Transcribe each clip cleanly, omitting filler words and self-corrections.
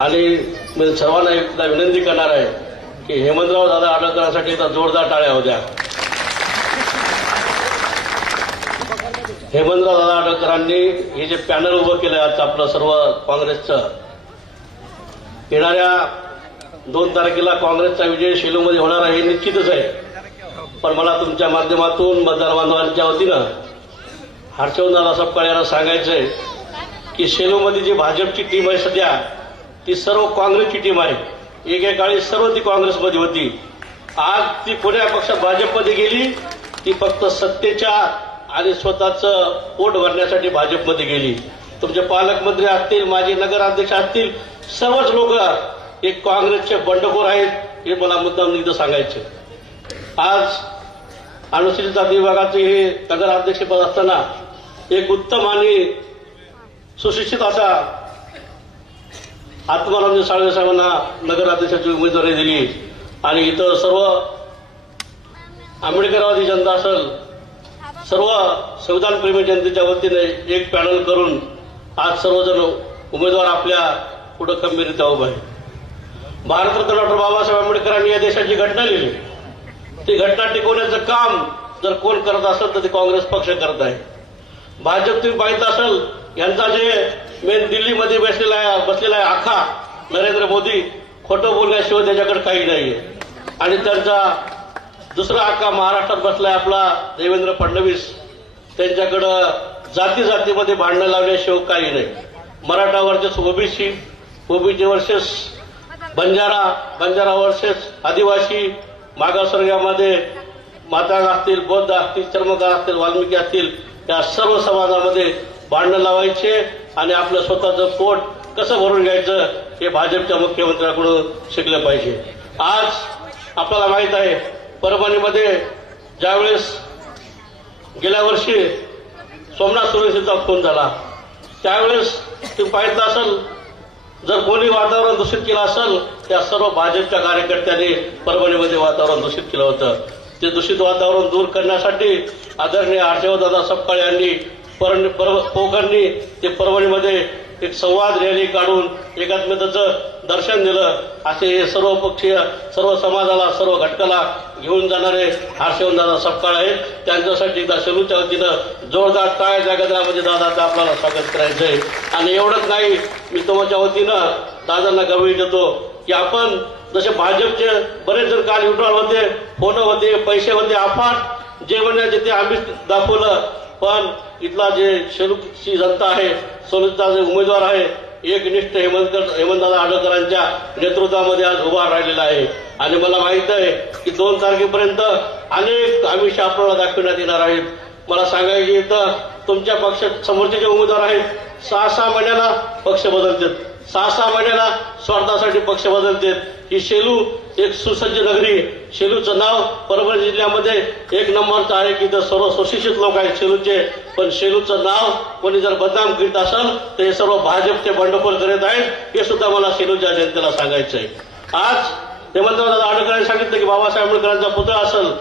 आणि मी सर्वांना एकदा विनंती करणार आहे की हेमंतराव दादा आडळकरांसाठी एकदा जोरदार टाळ्या होत्या। हेमंतराव दादा आडळकरांनी हे जे पॅनल उभं केलं आज आपलं सर्व काँग्रेसचं, येणाऱ्या 2 तारखेला काँग्रेसचा विजय शेलूमध्ये होणार आहे हे निश्चितच आहे। पण मला तुमच्या माध्यमातून मतदार बांधवांच्या वतीनं हर्षवर्धन सपकाळ यांना सांगायचंय की शेलूमध्ये जी भाजपची टीम आहे सध्या ती सर्व काँग्रेसची टीम आहे। एकेकाळी सर्व ती काँग्रेसमध्ये होती, आज ती कोण्या पक्षात भाजपमध्ये गेली, ती फक्त सत्तेच्या आणि स्वतःचं पोट भरण्यासाठी भाजपमध्ये गेली। तुमचे पालकमंत्री असतील, माजी नगराध्यक्ष असतील, सर्वच लोक एक काँग्रेसचे बंडखोर आहेत हे मला मुद्दाम इथं सांगायचे। आज अनुसूचित जाती विभागाचे हे नगराध्यक्षपद असताना एक उत्तम आणि सुशिक्षित असा आत्मारामजी साळवे साहेबांना नगराध्यक्षाची उमेदवारी दिली आणि इथं सर्व आंबेडकरवादी जनता असेल, सर्व संविधानप्रेमी जनतेच्या वतीने एक पॅनल करून आज सर्वजण उमेदवार आपल्या पुढे खंबीररित्या उभा आहे। भारतरत्न डॉक्टर बाबासाहेब आंबेडकरांनी या देशाची घटना लिहिली, ती घटना टिकवण्याचं काम जर कोण करत असेल तर ते काँग्रेस पक्ष करत आहे। भाजप तुम्ही पाहिलं असेल, यांचा जे मेन दिल्लीमध्ये बसलेला आहे आखा नरेंद्र मोदी, खोटं बोलण्याशिवाय त्याच्याकडे काही नाहीये। आणि त्यांचा दुसरा आखा महाराष्ट्रात बसलाय आपला देवेंद्र फडणवीस, त्यांच्याकडं जाती जातीमध्ये भांडणं लावण्याशिवाय काही नाही। Maratha versus OBC, OBC versus Banjara versus आदिवासी, मागासवर्गामध्ये माता असतील, बौद्ध असतील, चर्मकार असतील, वाल्मिकी असतील, या सर्व समाजामध्ये भांडणं लावायचे आणि आपलं स्वतःचं पोट कसं भरून घ्यायचं हे भाजपच्या मुख्यमंत्र्यांकडून शिकलं पाहिजे। आज आपल्याला माहित आहे परभणीमध्ये ज्यावेळेस गेल्या वर्षी सोमनाथ सुरेशचा खून झाला, त्यावेळेस तुम्ही पाहिलं असेल, जर कोणी वातावरण दूषित केलं असेल त्या सर्व भाजपच्या कार्यकर्त्यांनी परभणीमध्ये वातावरण दूषित केलं होतं। ते दूषित वातावरण दूर करण्यासाठी आदरणीय हर्षवर्धन सपकाळ यांनी पोखरणी ते परभणीमध्ये एक संवाद रॅली काढून एकात्मतेचं दर्शन दिलं। असे हे सर्व पक्षीय, सर्व समाजाला, सर्व घटकाला घेऊन जाणारे हर्षवर्धन सपकाळ आहेत। त्यांच्यासाठी शेलूच्या वतीनं जोरदार टाळ्या गजरामध्ये दादाचं आपल्याला स्वागत करायचंय। आणि एवढंच नाही, मी तुमच्या वतीनं दादांना गवळी देतो की आपण जसे भाजपचे बरेच जण काल युट्यूब होते, फोन होते, पैसे होते, अफाट जे म्हणण्याचे ते आम्ही दाखवलं, पण इथला जे शेलूची जनता आहे, सोलूचा जे उमेदवार आहे, एकनिष्ठ हेमंतदादा आडळकरांच्या नेतृत्वामध्ये आज उभा राहिलेला आहे। आणि मला माहित आहे की 2 तारखेपर्यंत अनेक आमिष आपल्याला दाखवण्यात येणार आहेत। मला सांगायचे इथं तुमच्या पक्षात समोरचे जे उमेदवार आहेत 6-6 महिन्याला पक्ष बदलतात, 6-6 महिन्याला स्वार्थासाठी पक्ष बदलतात। ही शेलू एक सुसज्ज नगरी, शेलूचं नाव परभणी जिल्ह्यामध्ये 1 नंबरचं आहे की इथं सर्व सुशिक्षित लोक आहेत शेलूचे, पण शेलूचं नाव कोणी जर बदनाम करीत असेल तर हे सर्व भाजपचे बंडखोर करत आहेत, हे सुद्धा मला शेलूच्या जनतेला सांगायचं आहे। आज हेमंतराव आडळकरांनी सांगितलं की बाबासाहेब आंबेडकरांचा पुतळा असेल,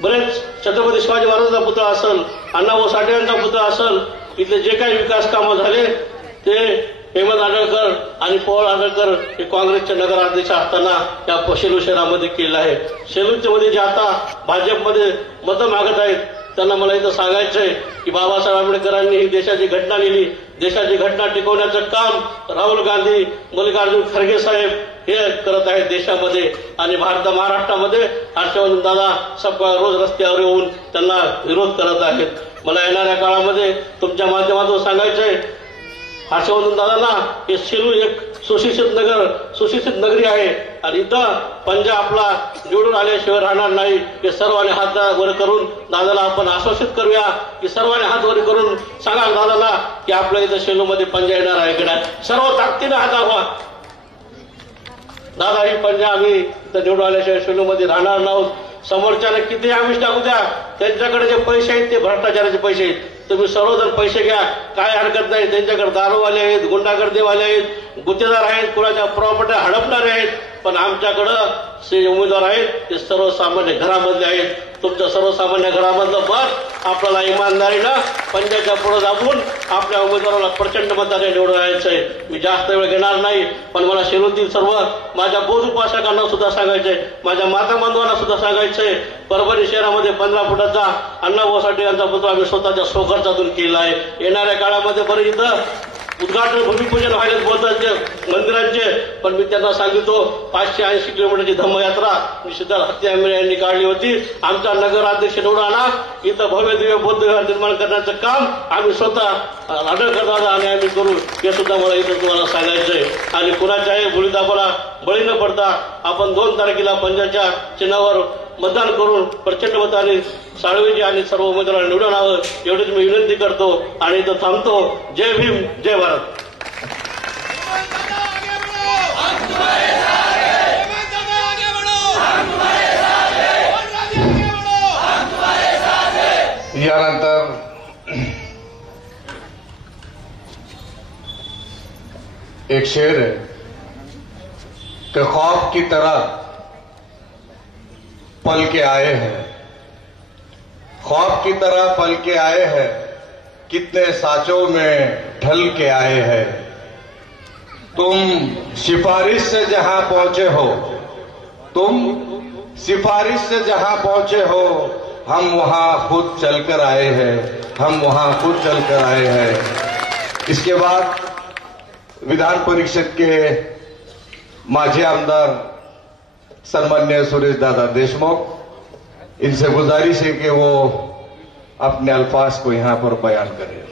बरेच छत्रपती शिवाजी महाराजांचा पुतळा असेल, अण्णाभाऊ साठे यांचा पुतळा असेल, इथले जे काही विकास कामं झाले ते हेमंत आडळकर आणि पवार आडळकर हे काँग्रेसचे नगराध्यक्ष असताना या शेलू शहरामध्ये केलं आहे। शेलूच्या मध्ये जे आता भाजपमध्ये मतं मागत आहेत त्यांना मला इथं सांगायचंय की बाबासाहेब आंबेडकरांनी ही देशाची घटना लिहिली, देशाची घटना टिकवण्याचं काम राहुल गांधी, मल्लिकार्जुन खरगे साहेब हे करत आहेत देशामध्ये। आणि महाराष्ट्रामध्ये हर्षवर्धन दादा सपकाळ रोज रस्त्यावर येऊन त्यांना विरोध करत आहेत। मला येणाऱ्या काळामध्ये तुमच्या माध्यमातून सांगायचंय हर्षवर्धन दादांना हे शेलू एक सुशिक्षित नगरी आहे आणि इथं पंजा आपला निवडून आल्याशिवाय राहणार नाही। हे सर्वांनी हात वर करून दादाला आपण आश्वासित करूया की सर्वांनी हात वर करून सांगा दादाला की आपल्या इथं शेलूमध्ये पंजा येणार आहे की नाही, सर्व ताकदीनं हात दाखवा दादा, ही पंजा आम्ही इथं निवडून आल्याशिवाय शेलूमध्ये राहणार नाहोत। समोरच्याला किती आमिष टाकू द्या, त्यांच्याकडे जे पैसे आहेत ते भ्रष्टाचाराचे पैसे आहेत, तुम्ही सर्वजण पैसे घ्या, काय हरकत नाही। त्यांच्याकडे दारूवाले आहेत, गुंडागर्दीवाले आहेत, गुत्तेदार आहेत, कुणाच्या प्रॉपर्टी हडपणारे आहेत, पण आमच्याकडं जे उमेदवार आहेत ते सर्वसामान्य घरामधले आहेत। तुमच्या सर्वसामान्य घरामधलं मत आपल्याला इमानदारीनं पंजाच्या पुढे दाबून आपल्या उमेदवाराला प्रचंड मताने निवडून आणायचंय. मी जास्त वेळ घेणार नाही, पण मला शिरूरतील सर्व माझ्या बौद्ध उपासकांना सुद्धा सांगायचंय, माझ्या माता बांधवांना सुद्धा सांगायचंय, परभणी शहरामध्ये 15 फुटाचा अण्णाभाऊ साठे यांचा पुतळा आम्ही स्वतःच्या स्वखर्चातून केला आहे. येणाऱ्या काळामध्ये बरं इथं उद्घाटन भूमिपूजन व्हायला बौद्धांचे मंदिरांचे, पण मी त्यांना सांगितो 580 किलोमीटरची धम्मयात्रा सिद्धार्थ हत्ती आंबेरे यांनी काढली होती. आमचा नगराध्यक्ष निवडून आला, इथं भव्य दिव्य बौद्ध विहार निर्माण करण्याचं काम आम्ही स्वतः आढळकर आणि आम्ही करू, हे सुद्धा मला इथं तुम्हाला सांगायचंय. आणि कुणाच्याही भुलीदाबाला बळी न पडता आपण 2 तारखेला पंजाच्या चिन्हावर मतदान करून प्रचंड मताने साळवेजी आणि सर्व उमेदवारांना निवडून आलं, एवढीच मी विनंती करतो आणि इथं थांबतो. जय भीम, जय भारत. यानंतर एक शेर है कि ख्वाब की तरह पल के आए हैं, ख्वाब की तरह पल के आए हैं, कितने साँचों में ढल के आए हैं. तुम सिफारिश से जहां पहुंचे हो, तुम सिफारिश से जहां पहुंचे हो, हम वहां खुद चलकर आए हैं, हम वहां खुद चलकर आए हैं. इसके बाद विधान परिषद के माजी आमदार सन्मान्य सुरेश दादा देशमुख, इनसे गुजारिश है कि वो अपने अल्फाज को यहां पर बयान करें.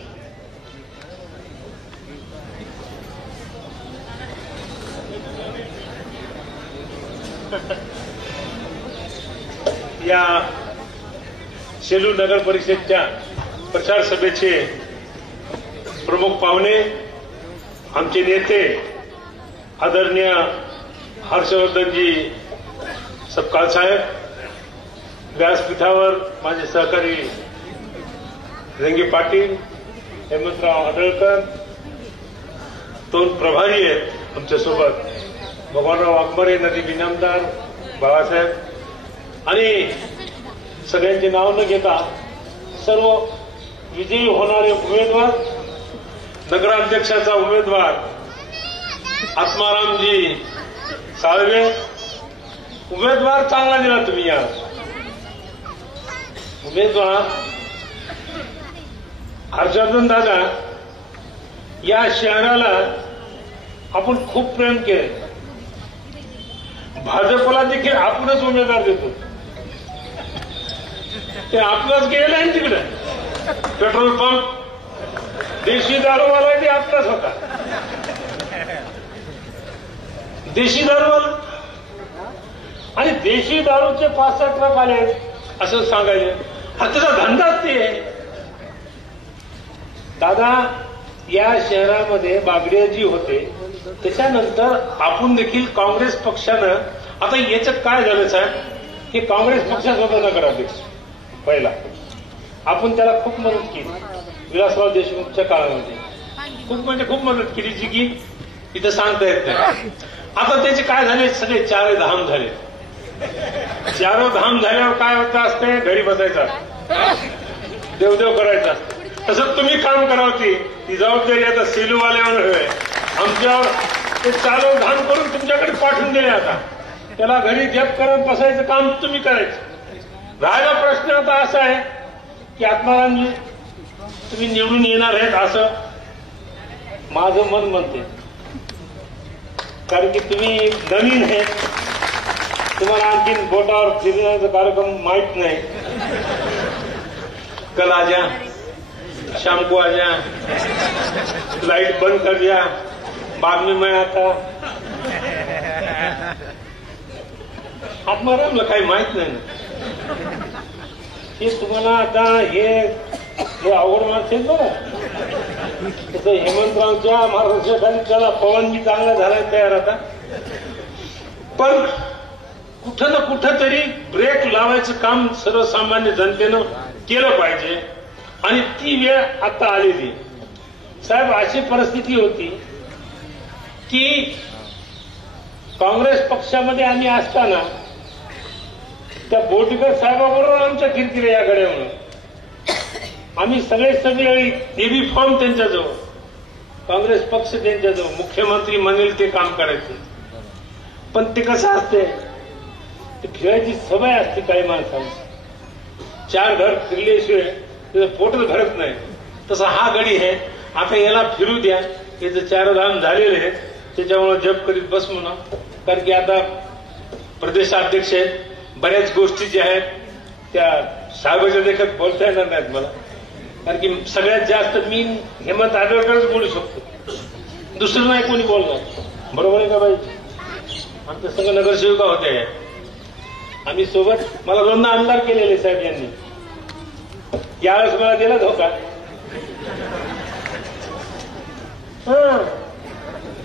या सेलू नगर परिषदच्या प्रचार सभेचे प्रमुख पाहुणे, आमचे नेते आदरणीय हर्षवर्धनजी सपकाळ साहेब, व्यासपीठावर माझे सहकारी रंगे पाटील, हेमंतराव आडळकर, 2 प्रभारी आहेत आमच्यासोबत, भगवानराव वाघमारे, नदीम इनामदार, बाळासाहेब आणि सगळ्यांचे नाव न घेता सर्व विजयी होणारे उमेदवार, नगराध्यक्षाचा उमेदवार आत्मारामजी साळवे, उमेदवार चांगला दिला तुम्ही. या उमेदवार हर्षवर्धन दादा, या शहराला आपण खूप प्रेम केले, भाजपला देखील आपणच उमेदवार देतो. ते आपलंच गेलं आहे तिकडे. पेट्रोल पंप, देशी दारूवाला ते आपलाच होता, देशी दारूवाला. आणि देशी दारूचे 5-6 ट्रक आले असं सांगायचे, हा त्याचा धंदाच ते आहे. दादा, या शहरामध्ये बागडियाजी होते, त्याच्यानंतर आपण देखील काँग्रेस पक्षानं, आता याच्यात काय झालं साहेब की काँग्रेस पक्षात होता नगराध्यक्ष पहिला, आपण त्याला खूप मदत केली विलासराव देशमुखच्या काळामध्ये, खूप म्हणजे खूप मदत केली जी की इथं सांगता येत नाही. आता त्याचे काय झाले, सगळे 4 धाम झाले. 4 धाम झाल्यावर काय होतं असते, घरी बसायचं, देवदेव करायचा. तसंच तुम्ही काम करावं, ती जबाबदारी आता सेलूवाल्यावर आहे. आमच्यावर ते 4 धाम करून तुमच्याकडे पाठवून दिले. आता त्याला घरी जप करत बसायचं काम तुम्ही करायचं. राहिला प्रश्न आता असा आहे की आत्मारामजी तुम्ही निवडून येणार आहेत असं माझं मन म्हणते, कारण की तुम्ही नवीन आहे, तुम्हाला आणखीन बोटावर फिरण्याचा कार्यक्रम माहित नाही. कल आजा, शाम को आजा, लाइट बंद कर दिया, बाद में मैं आता. आत्मारामला काही माहित नाही ना, हे तुम्हाला आता हे अवघड माणसं आहेत बघा. तसं हेमंतरावच्या मार्गदर्शनाखाली त्याला पवनजी चांगला झालाय तयार आता, पण कुठं ना कुठं तरी ब्रेक लावायचं काम सर्वसामान्य जनतेनं केलं पाहिजे. आणि ती वेळ आता आलेली. साहेब, अशी परिस्थिती होती की काँग्रेस पक्षामध्ये आम्ही असताना त्या बोटीकर साहेबाबरोबर आमच्या किरकिरे या गड्यावर आम्ही सगळे एबी फॉर्म त्यांच्याजवळ, काँग्रेस पक्ष त्यांच्याजवळ, मुख्यमंत्री म्हणेल ते काम करायचं. पण ते कसं असते, ते फिरायची सवय असते काही माणसांची. 4 घर फिरल्याशिवाय त्याचं पोटच भरत नाही. तसा हा गडी आहे. आता याला फिरू द्या. याचं 4 धाम झालेले आहेत, त्याच्यामुळे जप करीत बस म्हणा. कारण की आता प्रदेशाध्यक्ष आहेत, बऱ्याच गोष्टी ज्या आहेत त्या साहेबाच्या देखत बोलता येणार नाहीत मला. कारण की सगळ्यात जास्त मी हेमंत आडवळकरच बोलू शकतो, दुसरं नाही कोणी बोलणार. बरोबर आहे का बाई? आमच्या संघ नगरसेविका होते आम्ही सोबत. मला 2दा आमदार केलेले साहेब यांनी. यावेळेस मला दिला धोका.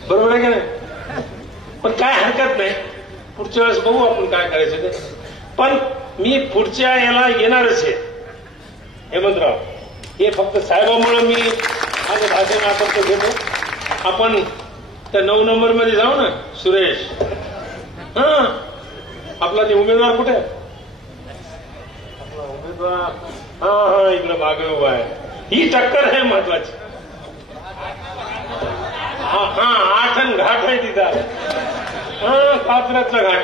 बरोबर आहे का नाही? पण काय हरकत नाही, पुढच्या वेळेस बघू आपण काय करायचं ते. पण मी पुढच्या याला येणारच आहे हेमंतराव. हे फक्त साहेबांमुळे मी माझं भाषण आपण घेतो. आपण त्या 9 नंबरमध्ये जाऊ ना सुरेश. आपला ते उमेदवार कुठे आहे? आपला उमेदवार इकडे मागे उभा आहे. ही टक्कर आहे महत्वाची. 8 घाट आहे तिथं. कात्रजचा घाट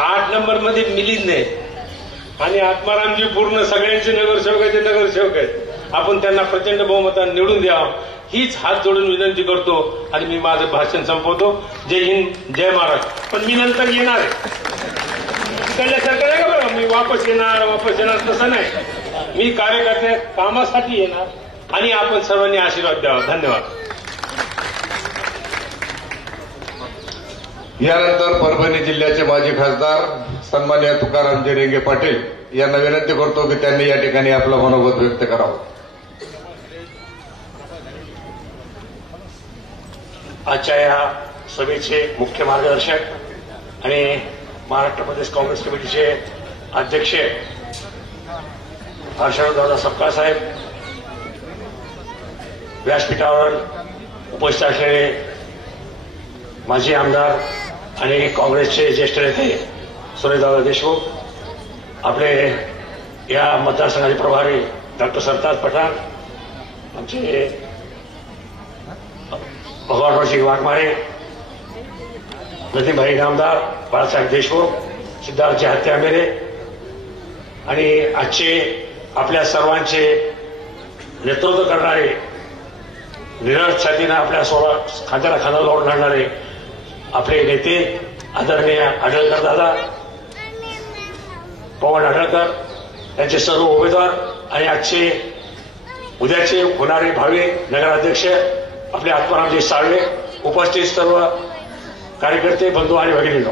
8 नंबर मध्ये मिलिंद आहे आणि आत्मारामजी पूर्ण सगळ्यांचे नगरसेवक आहेत. आपण त्यांना प्रचंड बहुमताने निवडून द्यावं हीच हात जोडून विनंती करतो आणि मी माझं भाषण संपवतो. जय हिंद, जय महाराष्ट्र. पण मी नंतर येणार आहे. कळल्यासारखं नाही का बरं, मी वापस येणार तसं नाही. मी कार्यकर्ते कामासाठी येणार आणि आपण सर्वांनी आशीर्वाद द्यावा. धन्यवाद. यानंतर परभणी जिल्ह्याचे माजी खासदार सन्माननीय तुकारामजी रेंगे पाटील यांना विनंती करतो की त्यांनी या ठिकाणी आपलं मनोगत व्यक्त करावं. आजच्या या सभेचे मुख्य मार्गदर्शक आणि महाराष्ट्र प्रदेश काँग्रेस कमिटीचे अध्यक्ष हर्षवर्धनदादा सपकाळ साहेब, व्यासपीठावर उपस्थित असलेले माजी आमदार आणि काँग्रेसचे ज्येष्ठ नेते सुरेशदादा देशमुख, आपले या मतदारसंघाचे प्रभारी डॉक्टर सरताज पठाण, आमचे भगवानरावजी वाघमारे, नदीमभाई नामदार, बाळासाहेब देशमुख, सिद्धार्थजी हत्यामेरे आणि आजचे आपल्या सर्वांचे नेतृत्व करणारे, निरळ छातीनं आपल्या खांद्याला खांदा लावून लढणारे आपले नेते आदरणीय आडळकर दादा, पवन आडळकर, त्यांचे सर्व उमेदवार आणि आजचे उद्याचे होणारे भावी नगराध्यक्ष आपले आत्मारामजी साळवे, उपस्थित सर्व कार्यकर्ते, बंधू आणि भगिनींनो,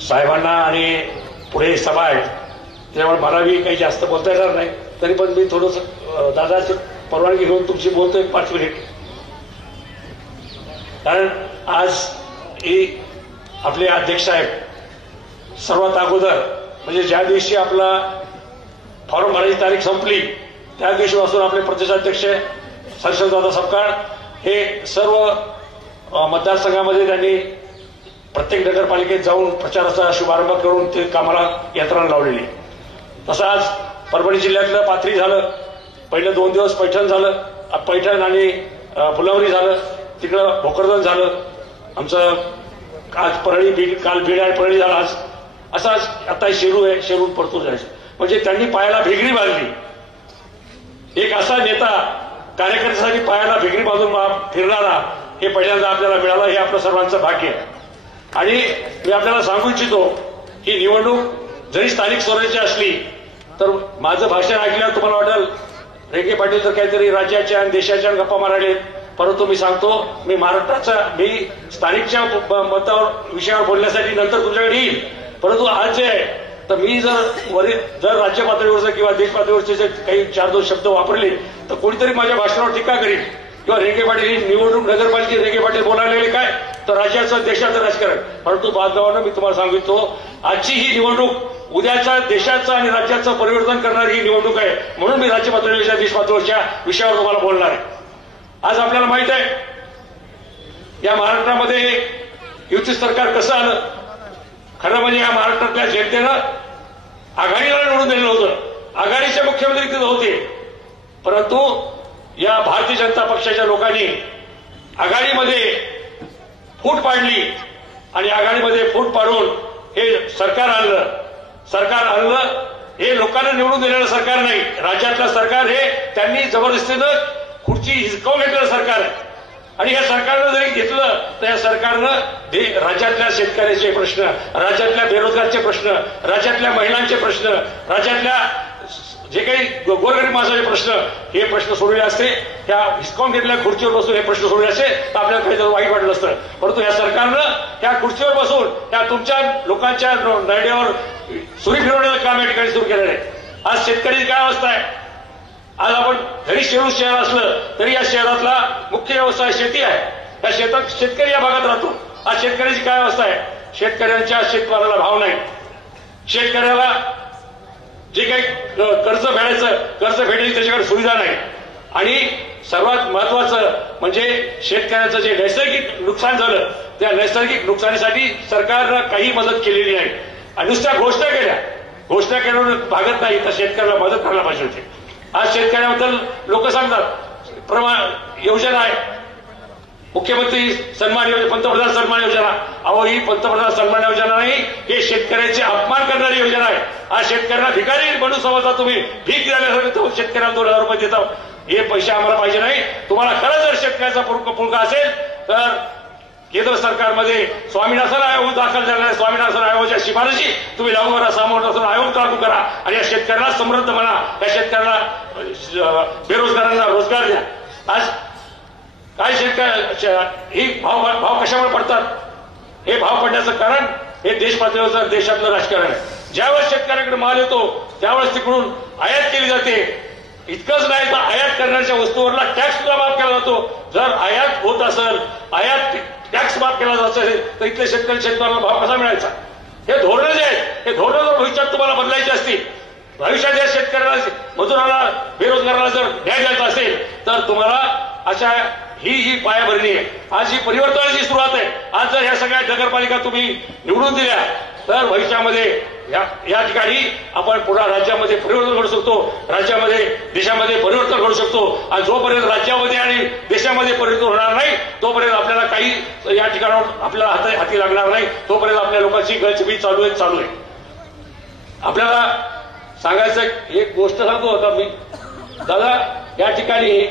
साहेबांना आणि पुढे सभा आहे त्यामुळे मलाही काही जास्त बोलता येणार नाही. तरी पण मी थोडंसं दादाची परवानगी घेऊन तुमची बोलतोय 5 मिनिट. कारण आज आपले अध्यक्ष साहेब सर्वात अगोदर म्हणजे ज्या दिवशी आपला फॉर्म भरायची तारीख संपली त्या दिवशीपासून आपले प्रदेशाध्यक्ष हर्षवर्धनदादा सपकाळ हे सर्व मतदारसंघामध्ये त्यांनी प्रत्येक नगरपालिकेत जाऊन प्रचाराचा शुभारंभ करून ते कामाला यंत्रणा लावलेली. तसं आज परभणी जिल्ह्यातलं पाथरी झालं, पहिलं 2 दिवस पैठण झालं, पैठण आणि फुलंब्री झालं, तिकडं भोकरदन झालं, आमचं आज परळी, काल बीड आणि परळी झाला. आज असाच आता शिरू आहे, शिरून परतूर जायचं. म्हणजे त्यांनी पायाला भिगरी बांधली. एक असा नेता कार्यकर्त्यासाठी पायाला भिगरी बांधून फिरणारा हे पहिल्यांदा आपल्याला मिळालं. हे आपलं सर्वांचं भाग्य आहे. आणि मी आपल्याला सांगू इच्छितो की निवडणूक जरी स्थानिक स्वराज्याची असली तर माझं भाषण ऐकल्यावर तुम्हाला वाटेल रेंगे पाटील तर काहीतरी राज्याच्या आणि देशाच्या गप्पा मारायलेत. परंतु मी सांगतो, मी महाराष्ट्राचा, मी स्थानिकच्या मतावर विषयावर बोलण्यासाठी नंतर तुमच्याकडे येईल. परंतु आज जे आहे तर मी जर राज्य पातळीवरचं किंवा देश पातळीवरचे जे काही 4-2 शब्द वापरले तर कोणीतरी माझ्या भाषणावर टीका करील किंवा रेंगे पाटील ही निवडणूक नगरपालिकेत रेंगे पाटील बोलायला काय तर राज्याचं देशाचं राजकारण. परंतु बांधवांना मी तुम्हाला सांगिततो, आजची ही निवडणूक उद्याच्या देशाचं आणि राज्याचं परिवर्तन करणारी ही निवडणूक आहे. म्हणून मी राज्य पातळीवरच्या देश पातळीवरच्या विषयावर तुम्हाला बोलणार आहे. आज आपल्याला माहित आहे या महाराष्ट्रामध्ये युती सरकार कसं आलं. खरं म्हणजे या महाराष्ट्रातल्या जनतेनं आघाडीला निवडून दिलेलं होतं, आघाडीचे मुख्यमंत्री तिथं होते. परंतु या भारतीय जनता पक्षाच्या लोकांनी आघाडीमध्ये फूट पाडली आणि आघाडीमध्ये फूट पाडून हे सरकार आणलं. हे लोकांना निवडून दिलेलं सरकार नाही, राज्यातलं सरकार हे त्यांनी जबरदस्तीनं खुर्ची हिसकावून घेतलेलं सरकार आहे. आणि या सरकारनं जरी घेतलं तर या सरकारनं राज्यातल्या शेतकऱ्याचे प्रश्न, राज्यातल्या बेरोजगारचे प्रश्न, राज्यातल्या महिलांचे प्रश्न, राज्यातल्या जे काही गोरगरीब माणसाचे प्रश्न, हे प्रश्न सोडले असते. त्या हिसकावून घेतलेल्या खुर्चीवर बसून हे प्रश्न सोडले असते तर आपल्याला काही वाईट वाटलं असतं. परंतु या सरकारनं त्या खुर्चीवर बसून त्या तुमच्या लोकांच्या नरड्यावर सुरी फिरवण्याचं काम या ठिकाणी सुरू केलेलं आहे. आज शेतकऱ्याची काय अवस्था आहे? आज आपण जरी शिरूर शहर असलं तरी या शहरातला मुख्य व्यवसाय शेती आहे. त्या शेतात शेतकरी या भागात राहतो. आज शेतकऱ्याची काय अवस्था आहे? शेतकऱ्यांच्या शेतमालाला भाव नाही, शेतकऱ्याला जे काही कर्ज फेडायची त्याच्याकडे सुविधा नाही. आणि सर्वात महत्वाचं म्हणजे शेतकऱ्याचं जे नैसर्गिक नुकसान झालं त्या नैसर्गिक नुकसानीसाठी सरकारनं काही मदत केलेली नाही. आणि नुसत्या घोषणा केल्यावर भागत नाही, तर शेतकऱ्याला मदत करायला पाहिजे होती. आज शेतकऱ्याबद्दल लोक सांगतात योजना आहे, मुख्यमंत्री सन्मान योजना, पंतप्रधान सन्मान योजना. अहो, ही पंतप्रधान सन्मान योजना नाही, हे शेतकऱ्याचे अपमान करणारी योजना आहे. आज शेतकऱ्यांना भिकारी बनून समजता तुम्ही, भीक दिल्यासारखं शेतकऱ्यांना 2,000 रुपये देता. हे पैसे आम्हाला पाहिजे नाही. तुम्हाला खरं जर शेतकऱ्याचा पुळका असेल तर केंद्र सरकारमध्ये स्वामीनाथन आयोग दाखल झालेला आहे. स्वामीनाथन आयोगाच्या शिफारशी तुम्ही लागू करा, स्वामीनाथन आयोग लागू करा आणि या शेतकऱ्यांना समृद्ध म्हणा, या शेतकऱ्यांना बेरोजगारांना रोजगार द्या. आज काय शेतकऱ्या ही भाव कशामुळे पडतात? हे भाव पडण्याचं कारण हे देश पातळीवरचं देशातलं राजकारण आहे. ज्यावेळेस शेतकऱ्याकडे माल येतो त्यावेळेस तिकडून आयात केली जाते. इतकंच नाही तर आयात करण्याच्या वस्तूवरला टॅक्स सुद्धा माफ केला जातो. जर आयात होत असेल, आयात टॅक्स माफ केला जात असेल तर इथले शेतमालाला भाव कसा मिळायचा? हे धोरणं जे आहेत, हे धोरणं जर भविष्यात तुम्हाला बदलायची असतील, भविष्यात या शेतकऱ्याला, मजुराला, बेरोजगाराला जर न्याय द्यायचा असेल तर तुम्हाला अशा ही पायाभरणी आहे. आज ही परिवर्तनाची सुरुवात आहे. आज जर ह्या सगळ्या नगरपालिका तुम्ही निवडून दिल्या तर भविष्यामध्ये या ठिकाणी आपण पुन्हा राज्यामध्ये परिवर्तन घडू शकतो, राज्यामध्ये देशामध्ये परिवर्तन घडू शकतो. आणि जोपर्यंत राज्यामध्ये आणि देशामध्ये परिवर्तन होणार नाही तोपर्यंत आपल्याला काही या ठिकाणावर आपल्याला हाती लागणार नाही. तोपर्यंत आपल्या लोकांची गळचेपी चालू आहे. आपल्याला सांगायचं एक गोष्ट सांगतो होता मी, दादा, या ठिकाणी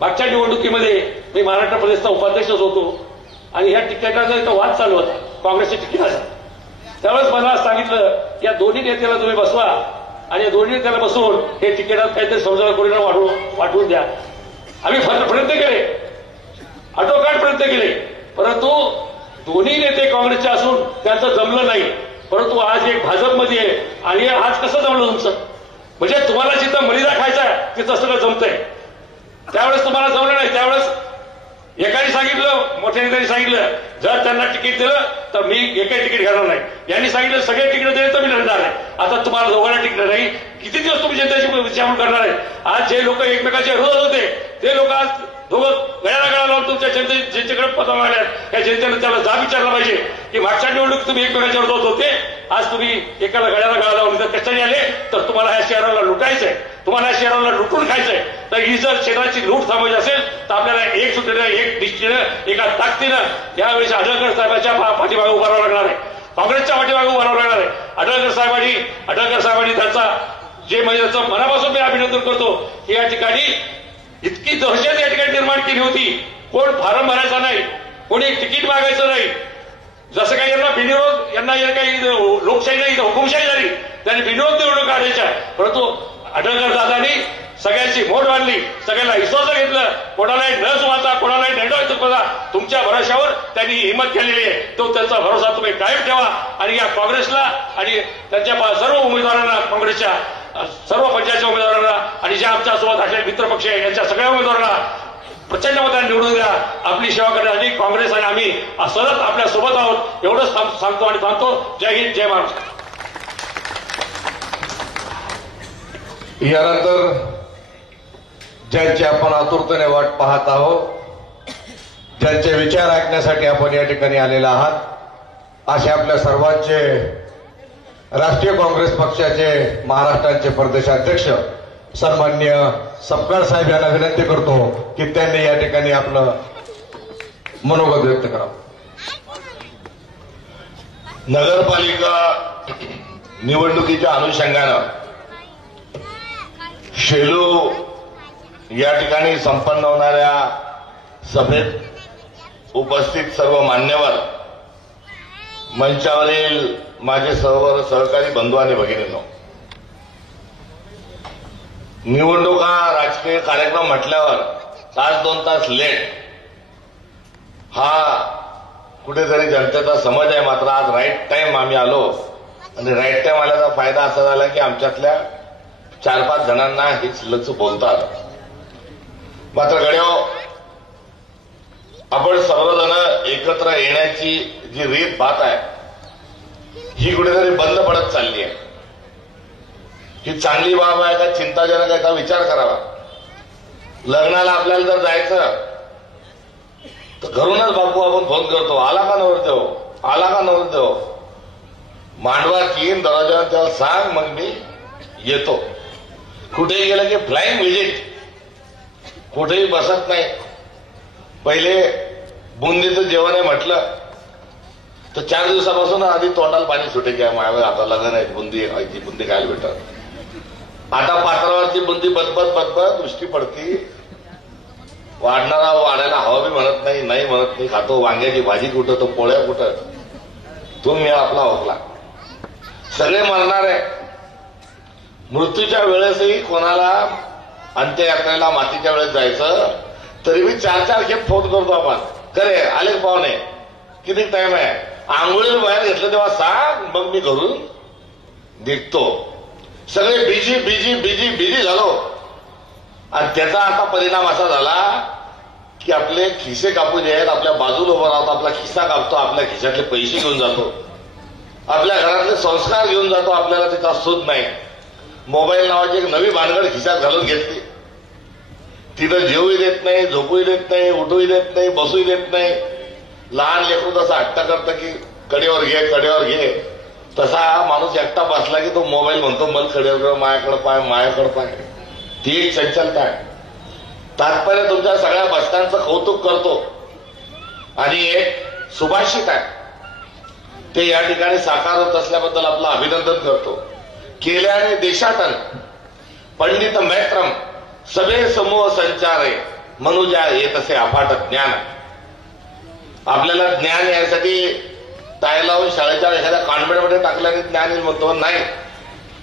मागच्या निवडणुकीमध्ये मी महाराष्ट्र प्रदेशचा उपाध्यक्षच होतो आणि ह्या तिकिटाचा इथं वाद चालू होता काँग्रेसच्या तिकिटाचा. त्यावेळेस मला सांगितलं या दोन्ही नेत्याला तुम्ही बसवा आणि या दोन्ही नेत्याला बसवून हे तिकिटात काहीतरी समजा करून वाटवून द्या. आम्ही प्रयत्न केले, आटोकाट प्रयत्न केले, परंतु दोन्ही नेते काँग्रेसचे असून त्यांचं जमलं नाही. परंतु आज एक भाजपमध्ये आहे आणि आज कसं जमलं तुमचं? म्हणजे तुम्हाला जिथं मर्यादा खायचा आहे तिथं सगळं जमतंय. त्यावेळेस तुम्हाला जमलं नाही. त्यावेळेस एकाने सांगितलं, मोठ्या नेत्यांनी सांगितलं जर त्यांना तिकीट दिलं तर मी एकही तिकीट घेणार नाही. यांनी सांगितलं सगळे तिकीट दिले तर मी लढणार आहे. आता तुम्हाला दोघांना तिकीट नाही. किती दिवस तुम्ही जनतेची विचारणा करणार आहे? आज जे लोक एकमेकांच्या विरोधात होते ते लोक आज दोघं गळ्याला लावून तुमच्या जनतेकडे पत्र मागल्यात. या जनतेनं त्याला जाब विचारला पाहिजे की मागच्या निवडणूक तुम्ही एकमेकांच्या विरोधात होते, आज तुम्ही एकाला गळ्याला गळा लावून जर कशाने आले तर तुम्हाला या शहराला लुटायचंय, तुम्हाला या शहराला लुटून खायचंय. तर ही जर शहराची लूट थांबवायची असेल तर आपल्याला एक सुट्टीनं, एक निश्चितीनं, एका ताकदीनं यावेळी आढळकर साहेबांच्या पाठीमागे उभा राहावं लागणार आहे, काँग्रेसच्या पाठीमागे उभा राहावं लागणार आहे. आढळकर साहेबांनी त्यांचा जे म्हणजे त्याचं मनापासून मी अभिनंदन करतो की या ठिकाणी इतकी दहशत या ठिकाणी निर्माण केली होती. कोण फारम भरायचा नाही, कोणी तिकीट मागायचं नाही. जसं काही यांना बिनविरोध, यांना काही लोकशाही नाही, हुकुमशाही झाली, त्यांनी बिनविरोध निवडणूक काढायच्या. परंतु आढळकर दादांनी सगळ्यांची मोठ बांधली, सगळ्यांना विश्वास घेतलं, कोणालाही न जुमानता, कोणालाही नेंडा चुकवता तुमच्या भरोशावर त्यांनी हिंमत केलेली आहे. तो त्यांचा भरोसा तुम्ही कायम ठेवा आणि या काँग्रेसला आणि त्यांच्या सर्व उमेदवारांना, काँग्रेसच्या सर्व पंचायतच्या उमेदवारांना आणि ज्या आमच्या सोबत असलेले मित्रपक्ष आहे यांच्या सगळ्या उमेदवारांना प्रचंड मताने निवडून द्या. आपली सेवा करण्यासाठी काँग्रेस आणि आम्ही सतत आपल्या सोबत आहोत एवढंच सांगतो आणि थांबतो. जय हिंद, जय महाराष्ट्र. यानंतर ज्यांची आपण आतुरतेने वाट पाहत आहोत, ज्यांचे विचार ऐकण्यासाठी आपण या ठिकाणी आलेला आहात, असे आपल्या सर्वांचे राष्ट्रीय काँग्रेस पक्षाचे महाराष्ट्राचे प्रदेशाध्यक्ष सन्माननीय सपकाळ साहेब यांना विनंती करतो की त्यांनी या ठिकाणी आपलं मनोगत व्यक्त करावं. नगरपालिका निवडणुकीच्या अनुषंगानं शेलू या ठिकाणी संपन्न होणाऱ्या सभेत उपस्थित सर्व मान्यवर, मंचावरील माझे सर्व सहकारी बंधू आणि भगिनींनो, निवडणुका राजकीय कार्यक्रम म्हटल्यावर तास 2 तास लेट हा कुठेतरी जनतेचा समज आहे. मात्र आज राईट टाइम आम्ही आलो आणि राईट टाइम आल्याचा फायदा असा झाला की आमच्यातल्या 4-5 जणांना हेच लच बोलतात. मात्र गड्यो, आपण सर्वजण एकत्र येण्याची जी रीत भात आहे ही कुठेतरी बंद पडत चालली आहे. ही चांगली बाब आहे का चिंताजनक याचा विचार करावा. लग्नाला आपल्याला जर जायचं तर घरूनच बापू आपण फोन करतो, आला का नवरदेव, आला का नवरदेव, मांडवा 3 दरवाजा त्याला सांग, मग मी येतो. कुठेही गेलं की फ्लाईंग व्हिजिट, कुठेही बसत नाही. पहिले बुंदीचं जेवण आहे म्हटलं तर 4 दिवसापासून आधी तोंडाला पाणी सुटे की माझ्यावर आता लग्न आहे, बुंदी ती बुंदी खायला भेटत. आता पात्रावरची बुंदी बदबत बदबत दृष्टी पडती. वाढणारा वाढायला हवा बी म्हणत नाही, नाही म्हणत नाही. खातो वांग्याची भाजी कुठं, तो पोळ्या कुठं, तो मेळ आपला होकला. सगळे मरणार आहे. मृत्यूच्या वेळेसही कोणाला अंत्ययात्रेला मातीच्या वेळेस जायचं तरी मी 4-4 खेप फोन करतो आपण, करे आले पाहुणे, किती टाइम आहे, आंघोळीला बाहेर घेतलं तेव्हा सांग, मग मी घरून निघतो. सगळे बिजी बिजी बिजी बिजी झालो. आणि त्याचा आता परिणाम असा झाला की आपले खिसे कापू जे आहेत, आपल्या बाजूला उभं राहतो, आपला खिसा कापतो, आपल्या खिशातले पैसे घेऊन जातो, आपल्या घरातले संस्कार घेऊन जातो, आपल्याला त्याचा सूद नाही. मोबाईल नावाची एक नवी भानगड खिशात घालून घेतली. तिथं जेवूही देत नाही, झोपूही देत नाही, उठूही देत नाही, बसूही देत नाही. लहान लेकरू तसा हट्ट करतं की कडेवर घे, कडेवर घे, तसा माणूस एकटा बसला की तो मोबाईल म्हणतो मला कडेवर, मायाकडे पाय, मायाकडे पाय. ती एक चंचलता आहे. तात्पर्य तुमच्या सगळ्या बसतांचं कौतुक करतो आणि एक सुभाषित आहे ते या ठिकाणी साकार होत असल्याबद्दल आपलं अभिनंदन करतो. केल्याने देशातन पंडित मैत्रम सभे समूह संचारे मनुजा येत असे अफाट ज्ञान. आपल्याला ज्ञान यासाठी टाय लावून शाळेच्या एखाद्या कॉन्व्हेंटमध्ये टाकल्याने ज्ञान म्हणतो नाही.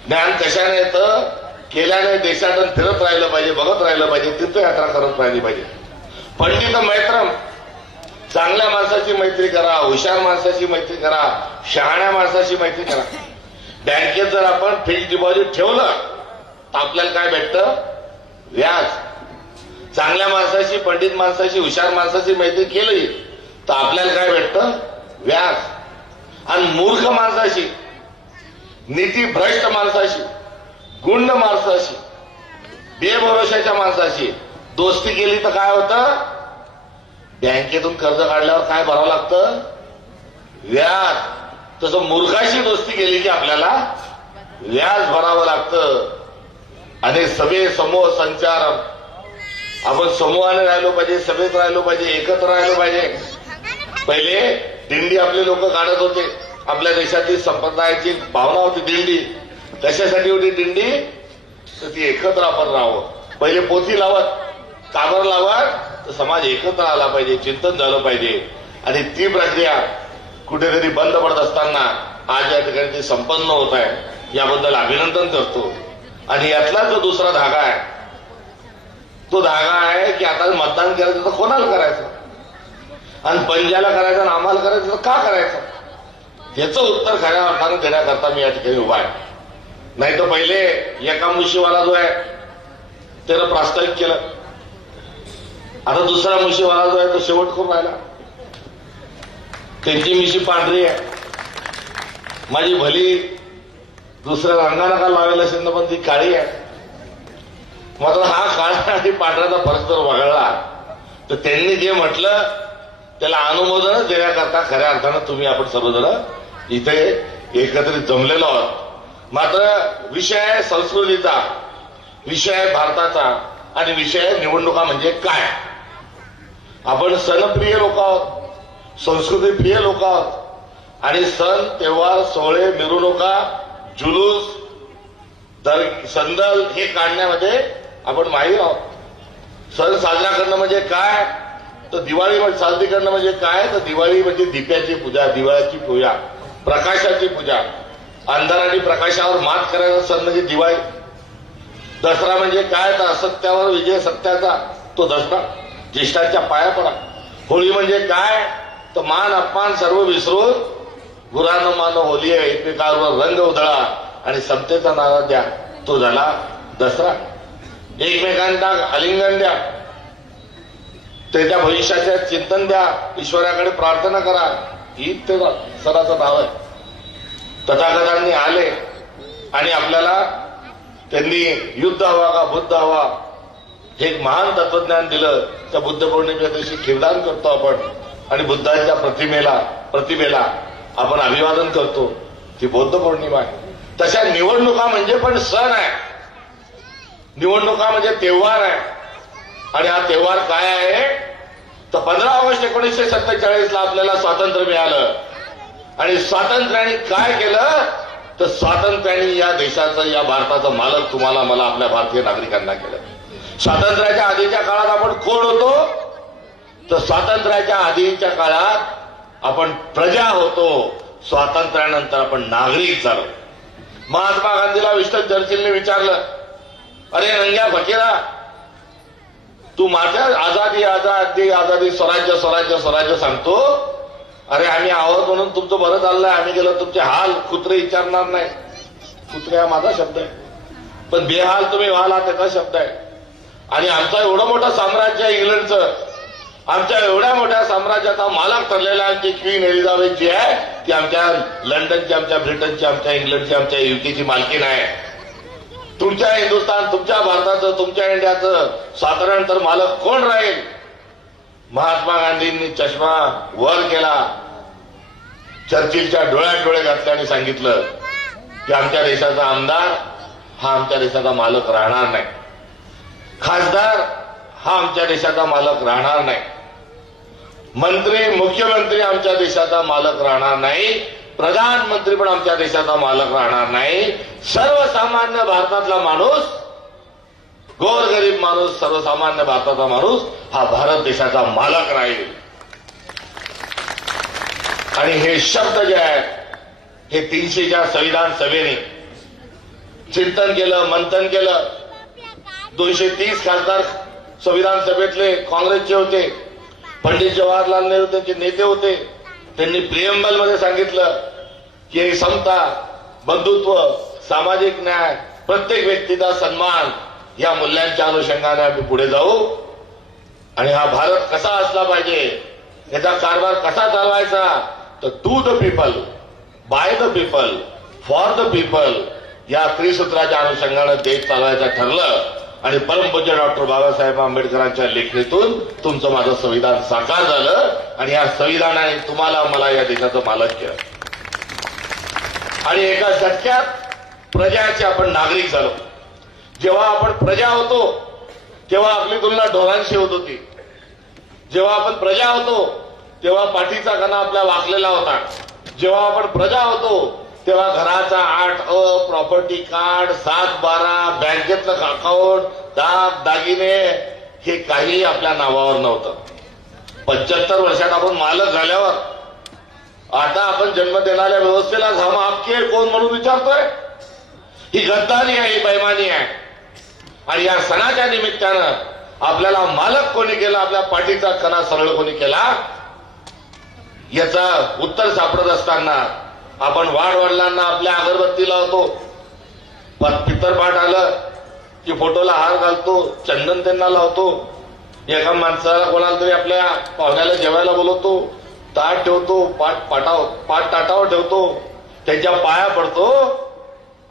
ज्ञान कशाने येतं, केल्याने देशातून फिरत राहिलं पाहिजे, बघत राहिलं पाहिजे, तीर्थयात्रा करत राहिली पाहिजे. पंडित मैत्रम, चांगल्या माणसाची मैत्री करा, हुशार माणसाची मैत्री करा, शहाण्या माणसाची मैत्री करा. बँकेत जर आपण फिक्स्ड डिपॉझिट ठेवलं तर आपल्याला काय भेटतं, व्याज. चांगल्या माणसाशी, पंडित माणसाशी, हुशार माणसाची मैत्री केली तर आपल्याला काय भेटतं, व्याज. आणि मूर्ख माणसाशी, नीतीभ्रष्ट माणसाशी, गुंड माणसाशी, बेभरोशाच्या माणसाशी दोस्ती केली तर काय होतं, बँकेतून कर्ज काढल्यावर काय भरावं लागतं, व्याज. तसं मूर्खाशी दोस्ती केली की आपल्याला व्याज भरावं लागतं. आणि सभे समूह संचार, आपण समूहाने राहिलो पाहिजे, सभेत राहिलो पाहिजे, एकत्र राहिलो पाहिजे. पहिले दिंडी आपले लोक काढत होते, आपल्या देशातील संप्रदायाची भावना होती दिंडी, कशासाठी होती दिंडी, तर ती एकत्र आपण राहावं. पहिले पोथी लावत, काबर लावत, तर समाज एकत्र आला पाहिजे, चिंतन झालं पाहिजे. आणि ती प्रक्रिया कुठेतरी बंद पडत असताना आज या ठिकाणी ती संपन्न होत आहे, याबद्दल अभिनंदन करतो. आणि यातला जो दुसरा धागा आहे तो धागा आहे की आता मतदान करायचं तर कोणाला करायचं, आणि पंजाला करायचं आणि आम्हाला करायचं तर का करायचं, याचं उत्तर खऱ्या अर्थानं देण्याकरता मी या ठिकाणी उभा आहे. नाही तर पहिले एका मुशीवाला जो आहे त्यानं प्रास्ताविक केलं, आता दुसरा मुशीवाला जो आहे तो शेवट करून राहिला. त्यांची मिशी पांढरी आहे, माझी भली दुसऱ्या रंगाला का लावेल असेल ना, पण ती काळी आहे. मात्र हा काळा आणि पांढऱ्याचा फरक जर वगळला तर त्यांनी जे म्हटलं त्याला अनुमोदनच देण्याकरता खऱ्या अर्थानं तुम्ही आपण सर्वजण इथे एकत्रित जमलेलो आहोत. मात्र विषय आहे संस्कृतीचा, विषय आहे भारताचा आणि विषय आहे निवडणुका म्हणजे काय. आपण सणप्रिय लोक आहोत, संस्कृतीप्रिय लोक आहोत आणि सण त्योहार सोहळे मिरवणुका जुलूस संदल हे काढण्यामध्ये आपण माहीर आहोत. सण साजरा करणं म्हणजे काय, तर दिवाळी साजरी करणं म्हणजे काय, तर दिवाळी म्हणजे दिप्याची पूजा, दिवाळीची पूजा, प्रकाशाची पूजा, अंधार आणि प्रकाशावर मात करायचा सण म्हणजे दिवाळी. दसरा म्हणजे काय, तर असत्यावर विजय सत्याचा तो दसरा, ज्येष्ठांच्या पाया पडा. होळी म्हणजे काय, तर मान अपमान सर्व विसरून गुरानं मान होली आहे, एकमेकांवर रंग उधळा आणि समतेचा नारा द्या, तो झाला दसरा. एकमेकांना आलिंगन द्या, त्याच्या भविष्याचे चिंतन द्या, ईश्वराकडे प्रार्थना करा. ईद ते सणाचं नाव आहे. तथागतांनी आले आणि आपल्याला त्यांनी युद्ध हवा का बुद्ध हवा हे एक महान तत्वज्ञान दिलं. त्या बुद्ध पौर्णिमेच्या दिवशी खिरदान करतो आपण आणि बुद्धांच्या प्रतिमेला आपण अभिवादन करतो. ती बौद्ध पौर्णिमा आहे. तशा निवडणुका म्हणजे पण सण आहे, निवडणुका म्हणजे त्योहार आहे. आणि हा त्योहार काय आहे, तर 15 ऑगस्ट 1947ला आपल्याला स्वातंत्र्य मिळालं आणि स्वातंत्र्याने काय केलं, तर स्वातंत्र्याने या देशाचं, या भारताचं मालक तुम्हाला मला आपल्या भारतीय नागरिकांना केलं. स्वातंत्र्याच्या आधीच्या काळात आपण कोण होतो, तर स्वातंत्र्याच्या आधीच्या काळात आपण प्रजा होतो, स्वातंत्र्यानंतर आपण नागरिक झालो. महात्मा गांधीला विस्टन चर्चिलने विचारलं, अरे नंग्या फकीरा, तू माझ्या आझादी आझादी आझादी स्वराज्य स्वराज्य स्वराज्य सांगतो. अरे आम्ही आहोत म्हणून तुमचं बरं चाललंय, आम्ही गेलो तुमचे हाल कुत्रे विचारणार नाही. कुत्रे हा माझा शब्द आहे, पण बेहाल तुम्ही व्हाल हा त्याचा शब्द आहे. आणि आमचं एवढं मोठं साम्राज्य आहे इंग्लंडचं, आमच्या एवढ्या मोठ्या साम्राज्याचा मालक ठरलेला आहे क्वीन एलिझाबेथ जी आहे, ती आमच्या लंडनची, आमच्या ब्रिटनची, आमच्या इंग्लंडची, आमच्या युकेची मालकीण आहे. तुमच्या हिंदुस्थान, तुमच्या भारताचं, तुमच्या इंडियाचं स्वातंत्र्यानंतर मालक कोण राहील. महात्मा गांधींनी चष्मा वर केला, चर्चिलच्या डोळ्यात डोळे घातले आणि सांगितलं की आमच्या देशाचा आमदार हा आमच्या देशाचा मालक राहणार नाही, खासदार हा आमच्या देशाचा मालक राहणार नाही, मंत्री मुख्यमंत्री आमच्या देशाचा मालक राहणार नाही, प्रधानमंत्री पण आमच्या देशाचा मालक राहणार नाही. सर्वसामान्य भारतातला माणूस, गोरगरीब माणूस, सर्वसामान्य भारताचा माणूस हा भारत देशाचा मालक राहील. आणि हे शब्द जे आहेत हे 300च्या संविधान सभेने चिंतन केलं, मंथन केलं. 230 खासदार संविधान सभेतले काँग्रेसचे होते, पंडित जवाहरलाल नेहरू त्यांचे नेते होते. त्यांनी प्रिएम्बलमध्ये सांगितलं की समता, बंधुत्व, सामाजिक न्याय, प्रत्येक व्यक्तीचा सन्मान या मूल्यांच्या अनुषंगाने आम्ही पुढे जाऊ आणि हा भारत कसा असला पाहिजे, याचा कारभार कसा चालवायचा, तर to the people, by the people, for the people या त्रिसूत्राच्या अनुषंगाने देश चालवायचं ठरलं. आणि परमपूज्य डॉक्टर बाबासाहेब आंबेडकरांच्या लेखणीतून तुमचं माझं संविधान साकार झालं आणि या संविधानाने तुम्हाला मला या देशाचं मालक केलं. आणि एका झटक्यात प्रजाचे आपण नागरिक झालो. जेव्हा आपण प्रजा होतो तेव्हा आपली तुलना ढोरांशी होत होती. जेव्हा आपण प्रजा होतो तेव्हा पाठीचा कणा आपला वाकलेला होता. जेव्हा आपण प्रजा होतो तेव्हा घराचा 8A, प्रॉपर्टी कार्ड, 7-12, बँकेतलं अकाउंट, दाग दागिने हे काही आपल्या नावावर नव्हतं. 75 वर्षात आपण मालक झाल्यावर आता आपण जन्म देणाऱ्या व्यवस्थेला हम आपके कोण म्हणून विचारतोय. ही गद्दारी आहे, ही बेईमानी आहे. आणि या सणाच्या निमित्तानं आपल्याला मालक कोणी केला, आपल्या पाठीचा कणा सरळ कोणी केला, याचं उत्तर सापडत असताना आपण वाडवडिलांना आपल्या अगरबत्ती लावतो, पितरपाठ आलं की फोटोला हार घालतो, चंदन त्यांना लावतो, एका माणसाला कोणाला तरी आपल्या पाहुण्याला जेवायला बोलवतो, ताट ठेवतो, पाठ ताटावर ठेवतो, त्यांच्या पाया पडतो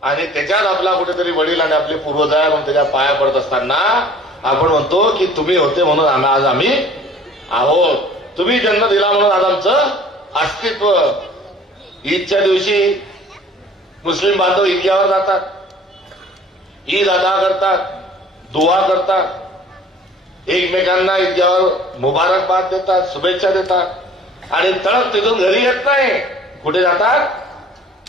आणि त्याच्यात आपला कुठेतरी वडील आणि आपले पूर्वज आहे म्हणून त्याच्या पाया पडत असताना आपण म्हणतो की तुम्ही होते म्हणून आज आम्ही आहोत, तुम्ही जन्म दिला म्हणून आज आमचं अस्तित्व ईदच्या दिवशी मुस्लिम बांधव ईदगाहवर जातात, ईद अदा करतात, दुआ करतात, एकमेकांना ईदगाहवर मुबारकबाद देतात, शुभेच्छा देतात आणि तळप तिथून घरी येत नाही. कुठे जातात?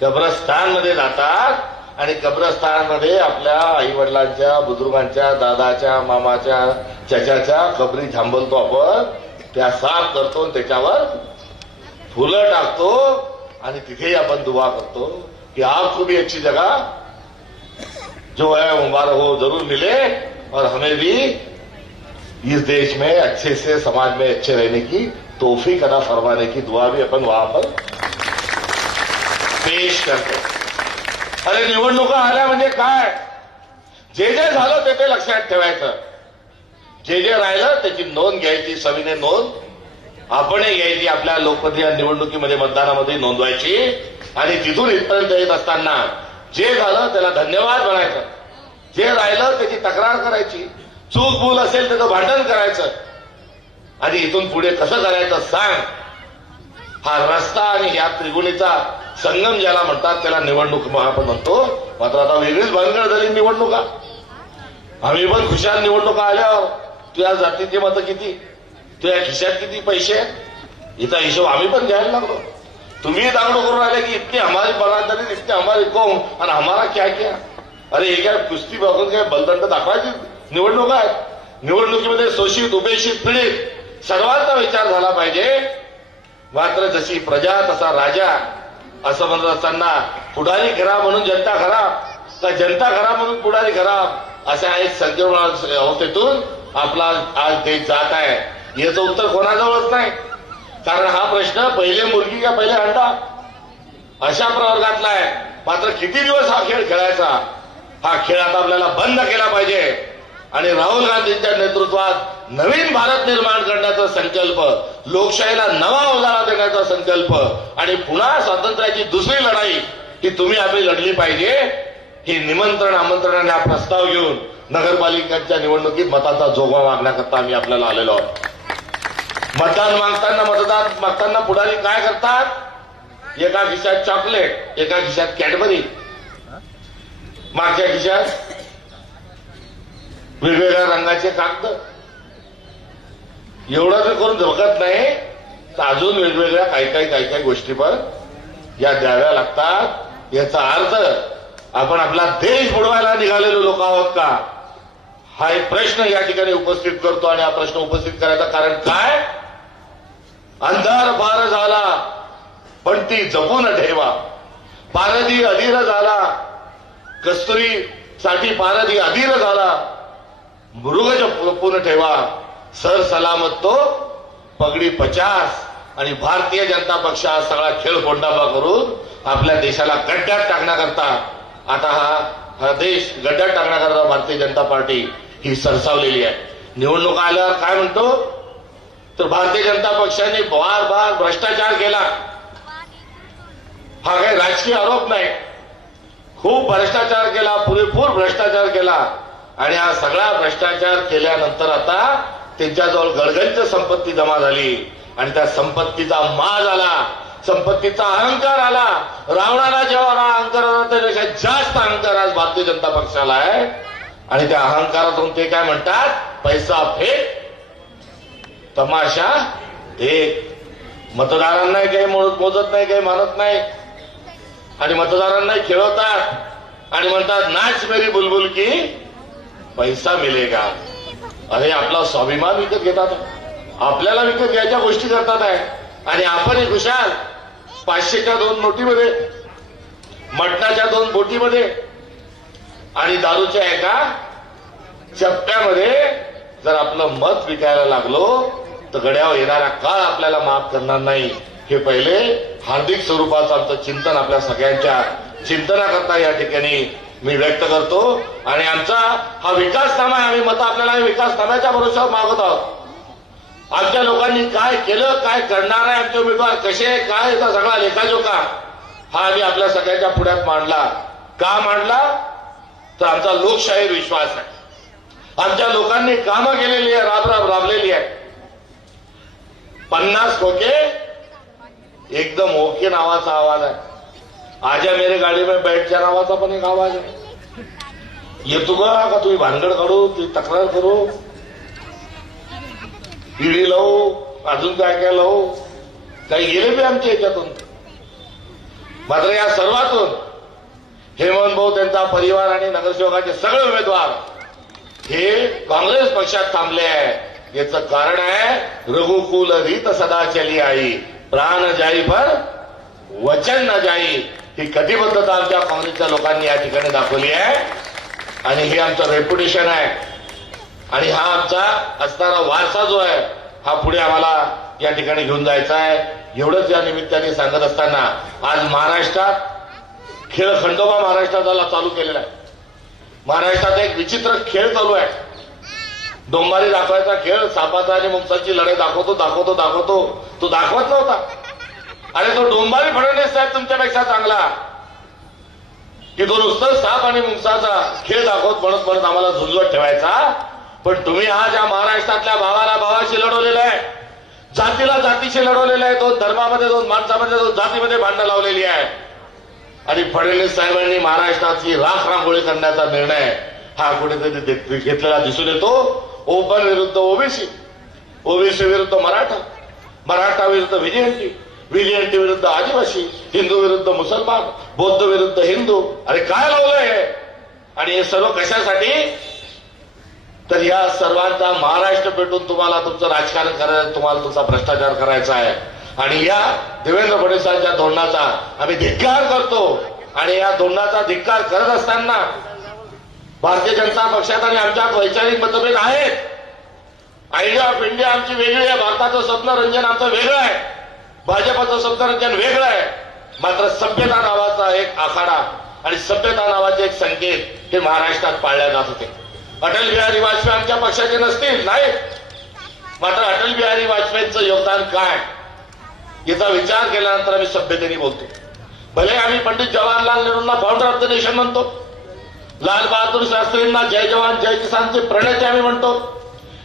कब्रस्तानमध्ये जातात आणि कब्रस्तानमध्ये आपल्या आई वडिलांच्या, बुजुर्गांच्या, दादाच्या, मामाच्या, चाचाच्या कबरी थांबवतो आपण, त्या साफ करतो आणि त्याच्यावर फुलं टाकतो आणि तिथेही आपण दुआ करतो कि आपको भी अच्छी जगह जो है मुबारक हो जरूर मिले और हमें भी इस देश में अच्छे से समाज में अच्छे रहने की तौफीक अदा फरमाने की दुआ भी अपन वहां पर पेश करतो. अरे निवडणुका आल्या म्हणजे काय? जे जे झालं ते लक्षात ठेवायचं, जे जे राहिलं त्याची नोंद घ्यायची, सविने नोंद आपणही घ्यायची, आपल्या लोकप्रतिनिधी निवडणुकीमध्ये मतदानामध्ये नोंदवायची आणि तिथून इथपर्यंत येत असताना जे झालं त्याला धन्यवाद म्हणायचं, जे राहिलं त्याची तक्रार करायची, चूक भूल असेल त्याचं भांडण करायचं आणि इथून पुढे कसं करायचं सांग. हा रस्ता आणि या त्रिगुणीचा संगम ज्याला म्हणतात त्याला निवडणूक आपण म्हणतो. मात्र आता वेगळीच भानगड झाली निवडणुका. आम्ही पण खुशाल निवडणुका आल्यावर तुझ्या जातीची मतं किती, तुझ्या खिशात किती पैसे, इथं हिशोब आम्ही पण घ्यायला लागलो. तुम्ही दांगडो करून राहिले की इतनी हमारी बरादरी, इतनी हमारी कौम आणि हमारा क्या क्या. अरे हे काय कुस्ती बघून काय बलदंड दाखवायची निवडणूक आहे. निवडणुकीमध्ये शोषित, उपेक्षित, पीडित सर्वांचा विचार झाला पाहिजे. मात्र जशी प्रजा तसा राजा असं म्हणत असताना पुढारी खरा म्हणून जनता खराब का जनता खरा म्हणून पुढारी खराब अशा एक संकीर्ण अवस्थेतून आपला आज देश जात आहे. याचं उत्तर कोणाजवळच नाही. कारण हा प्रश्न पहिले मुलगी का पहिले अंडा अशा प्रवर्गातला आहे. मात्र किती दिवस हा खेळ खेळायचा? हा खेळ आता आपल्याला बंद केला पाहिजे आणि राहुल गांधींच्या नेतृत्वात नवीन भारत निर्माण करण्याचा संकल्प, लोकशाहीला नवा उजाळा देण्याचा संकल्प आणि पुन्हा स्वातंत्र्याची दुसरी लढाई ही तुम्ही आम्ही लढली पाहिजे. हे निमंत्रण आमंत्रणाने हा प्रस्ताव घेऊन नगरपालिकांच्या निवडणुकीत मताचा जोगवा मागण्याकरता आम्ही आपल्याला आलेलो आहोत. मतदान मागताना पुढारी काय करतात? एका खिशात चॉकलेट, एका खिशात कॅडबरी, मागच्या खिशात वेगवेगळ्या रंगाचे कागद. एवढं जर करून धोकत नाही तर अजून वेगवेगळ्या काही गोष्टी पण या द्याव्या लागतात. याचा अर्थ आपण आपला देश बुडवायला निघालेलो लोक आहोत का? हा एक प्रश्न या ठिकाणी उपस्थित करतो आणि हा प्रश्न उपस्थित करायचं कारण काय? अंधार फार झाला पण ती जपून ठेवा, पारधी अधीर झाला, कस्तुरीसाठी पारधी अधीर झाला, मृग जपून ठेवा, सर सलामत तो पगडी 50. आणि भारतीय जनता पक्ष हा सगळा खेळ फोंडाबा करून आपल्या देशाला गड्ड्यात टाकण्याकरता, आता हा देश गड्ड्यात टाकण्याकरता भारतीय जनता पार्टी ही सरसावलेली आहे. निवडणुका आल्यावर काय म्हणतो तर भारतीय जनता पक्षाने वार भ्रष्टाचार केला. हा काही राजकीय आरोप नाही. खूप भ्रष्टाचार केला, पुरेपूर भ्रष्टाचार केला आणि हा सगळा भ्रष्टाचार केल्यानंतर आता त्यांच्याजवळ गडगंज संपत्ती जमा झाली आणि त्या संपत्तीचा माज आला, संपत्तीचा अहंकार आला. रावणाला जेव्हा हा अहंकार आला त्यापेक्षा जास्त अहंकार आज भारतीय जनता पक्षाला आहे आणि त्या अहंकारातून ते काय म्हणतात? पैसा फेक, तमाशा एक. मतदारांनाही काही मोजत नाही, काही मानत नाही आणि मतदारांनाही खेळवतात आणि म्हणतात नाच मेरी बुलबुल की पैसा मिलेगा. अरे आपला स्वाभिमान विकत घेतात, आपल्याला विकत घ्यायच्या गोष्टी करतात आहे आणि आपणही खुशाल 500च्या 2 नोटीमध्ये, मटणाच्या 2 बोटीमध्ये आणि दारूच्या एका चप्प्यामध्ये जर आपलं मत विकायला लागलो तर गड्यावर येणारा काळ आपल्याला माफ करणार नाही. हे पहिले हार्दिक स्वरूपाचं आमचं चिंतन आपल्या सगळ्यांच्या चिंतनाकरता या ठिकाणी मी व्यक्त करतो आणि आमचा हा विकासनामा आहे. आम्ही मतं आपल्याला विकासनाम्याच्या भरोश्यावर मागत आहोत. आमच्या लोकांनी काय केलं, काय करणार आहे, आमचे उमेदवार कसे, काय याचा सगळा लेखाजोखा हा आम्ही आपल्या सगळ्यांच्या पुढ्यात मांडला. का मांडला तर आमचा लोकशाहीवर विश्वास आहे. आमच्या लोकांनी कामं केलेली आहे, राबलेली आहे. 50 खोके एकदम ओके नावाचा आवाज आहे. आजा मेरे गाडी में बैठच्या नावाचा पण एक आवाज आहे. येतो का तुम्ही भानगड काढू, तुम्ही तक्रार करू, ईडी लावू, अजून काय काय लावू, काही गेले बी आमच्या याच्यातून. मात्र या सर्वातून हेमंत भाऊ, त्यांचा परिवार आणि नगरसेवकाचे सगळे उमेदवार हे काँग्रेस पक्षात थांबले आहे. याचं कारण आहे रघुकुल रीत सदा चली आई, प्राण जाई पर वचन न जाई. ही कटिबद्धता आमच्या काँग्रेसच्या लोकांनी या ठिकाणी दाखवली आहे आणि हे आमचं रेप्युटेशन आहे. आणि हा आमचा असणारा वारसा जो आहे हा पुढे आम्हाला या ठिकाणी घेऊन जायचा आहे. एवढंच या निमित्ताने सांगत असताना आज महाराष्ट्रात खेळ खंडोबा महाराष्ट्राला चालू केलेला आहे. महाराष्ट्रात एक विचित्र खेळ चालू आहे. डोंबारी दाखवायचा खेळ, सापाचा आणि मुंगसाची लढाई दाखवतो. तो दाखवत नव्हता. अरे तो डोंबारी फडणवीस साहेब तुमच्यापेक्षा चांगला, की तो नुसतं साप आणि मुंगसाचा खेळ दाखवत म्हणत आम्हाला झुंजवत ठेवायचा. पण तुम्ही आज या महाराष्ट्रातल्या भावाला भावाशी लढवलेला आहे, जातीला जातीशी लढवलेलं आहे, दोन धर्मामध्ये, दोन माणसामध्ये, दोन जातीमध्ये भांडणं लावलेली आहे. आणि फडणवीस साहेबांनी महाराष्ट्राची राख रांगोळी करण्याचा निर्णय हा कुठेतरी घेतलेला दिसून येतो. ओपन विरुद्ध ओबीसी, ओबीसी विरुद्ध मराठा, मराठा विरुद्ध व्हीजीएनटी, व्हीजीएनटी विरुद्ध आदिवासी, हिंदू विरुद्ध मुसलमान, बौद्ध विरुद्ध हिंदू. अरे काय लावलंय? आणि हे सर्व कशासाठी? तर या सर्वांचा महाराष्ट्र पेटून तुम्हाला तुमचं राजकारण करायचं, तुम्हाला तुमचा भ्रष्टाचार करायचा आहे. आणि या देवेंद्र फडणवीसांच्या धोरणाचा आम्ही धिक्कार करतो. आणि या धोरणाचा धिक्कार करत असताना भारतीय जनता पक्षात आणि आमच्यात वैचारिक मतभेद आहेत. आयडिया ऑफ इंडिया आमची वेगळी आहे, भारताचं स्वप्नरंजन आमचं वेगळं आहे, भाजपाचं स्वप्नरंजन वेगळं आहे. मात्र सभ्यता नावाचा एक आखाडा आणि सभ्यता नावाचे एक संकेत हे महाराष्ट्रात पाळल्या जात होते. अटल बिहारी वाजपेयी आमच्या पक्षाचे नसतील, नाही, मात्र अटल बिहारी वाजपेयींचं योगदान काय याचा विचार केल्यानंतर आम्ही सभ्यतेने बोलतो. भले आम्ही पंडित जवाहरलाल नेहरूंना फाउंडर ऑफ द नेशन म्हणतो, लाल बहादूर शास्त्रींना जय जवान जय किसानचे प्रणेते आम्ही म्हणतो,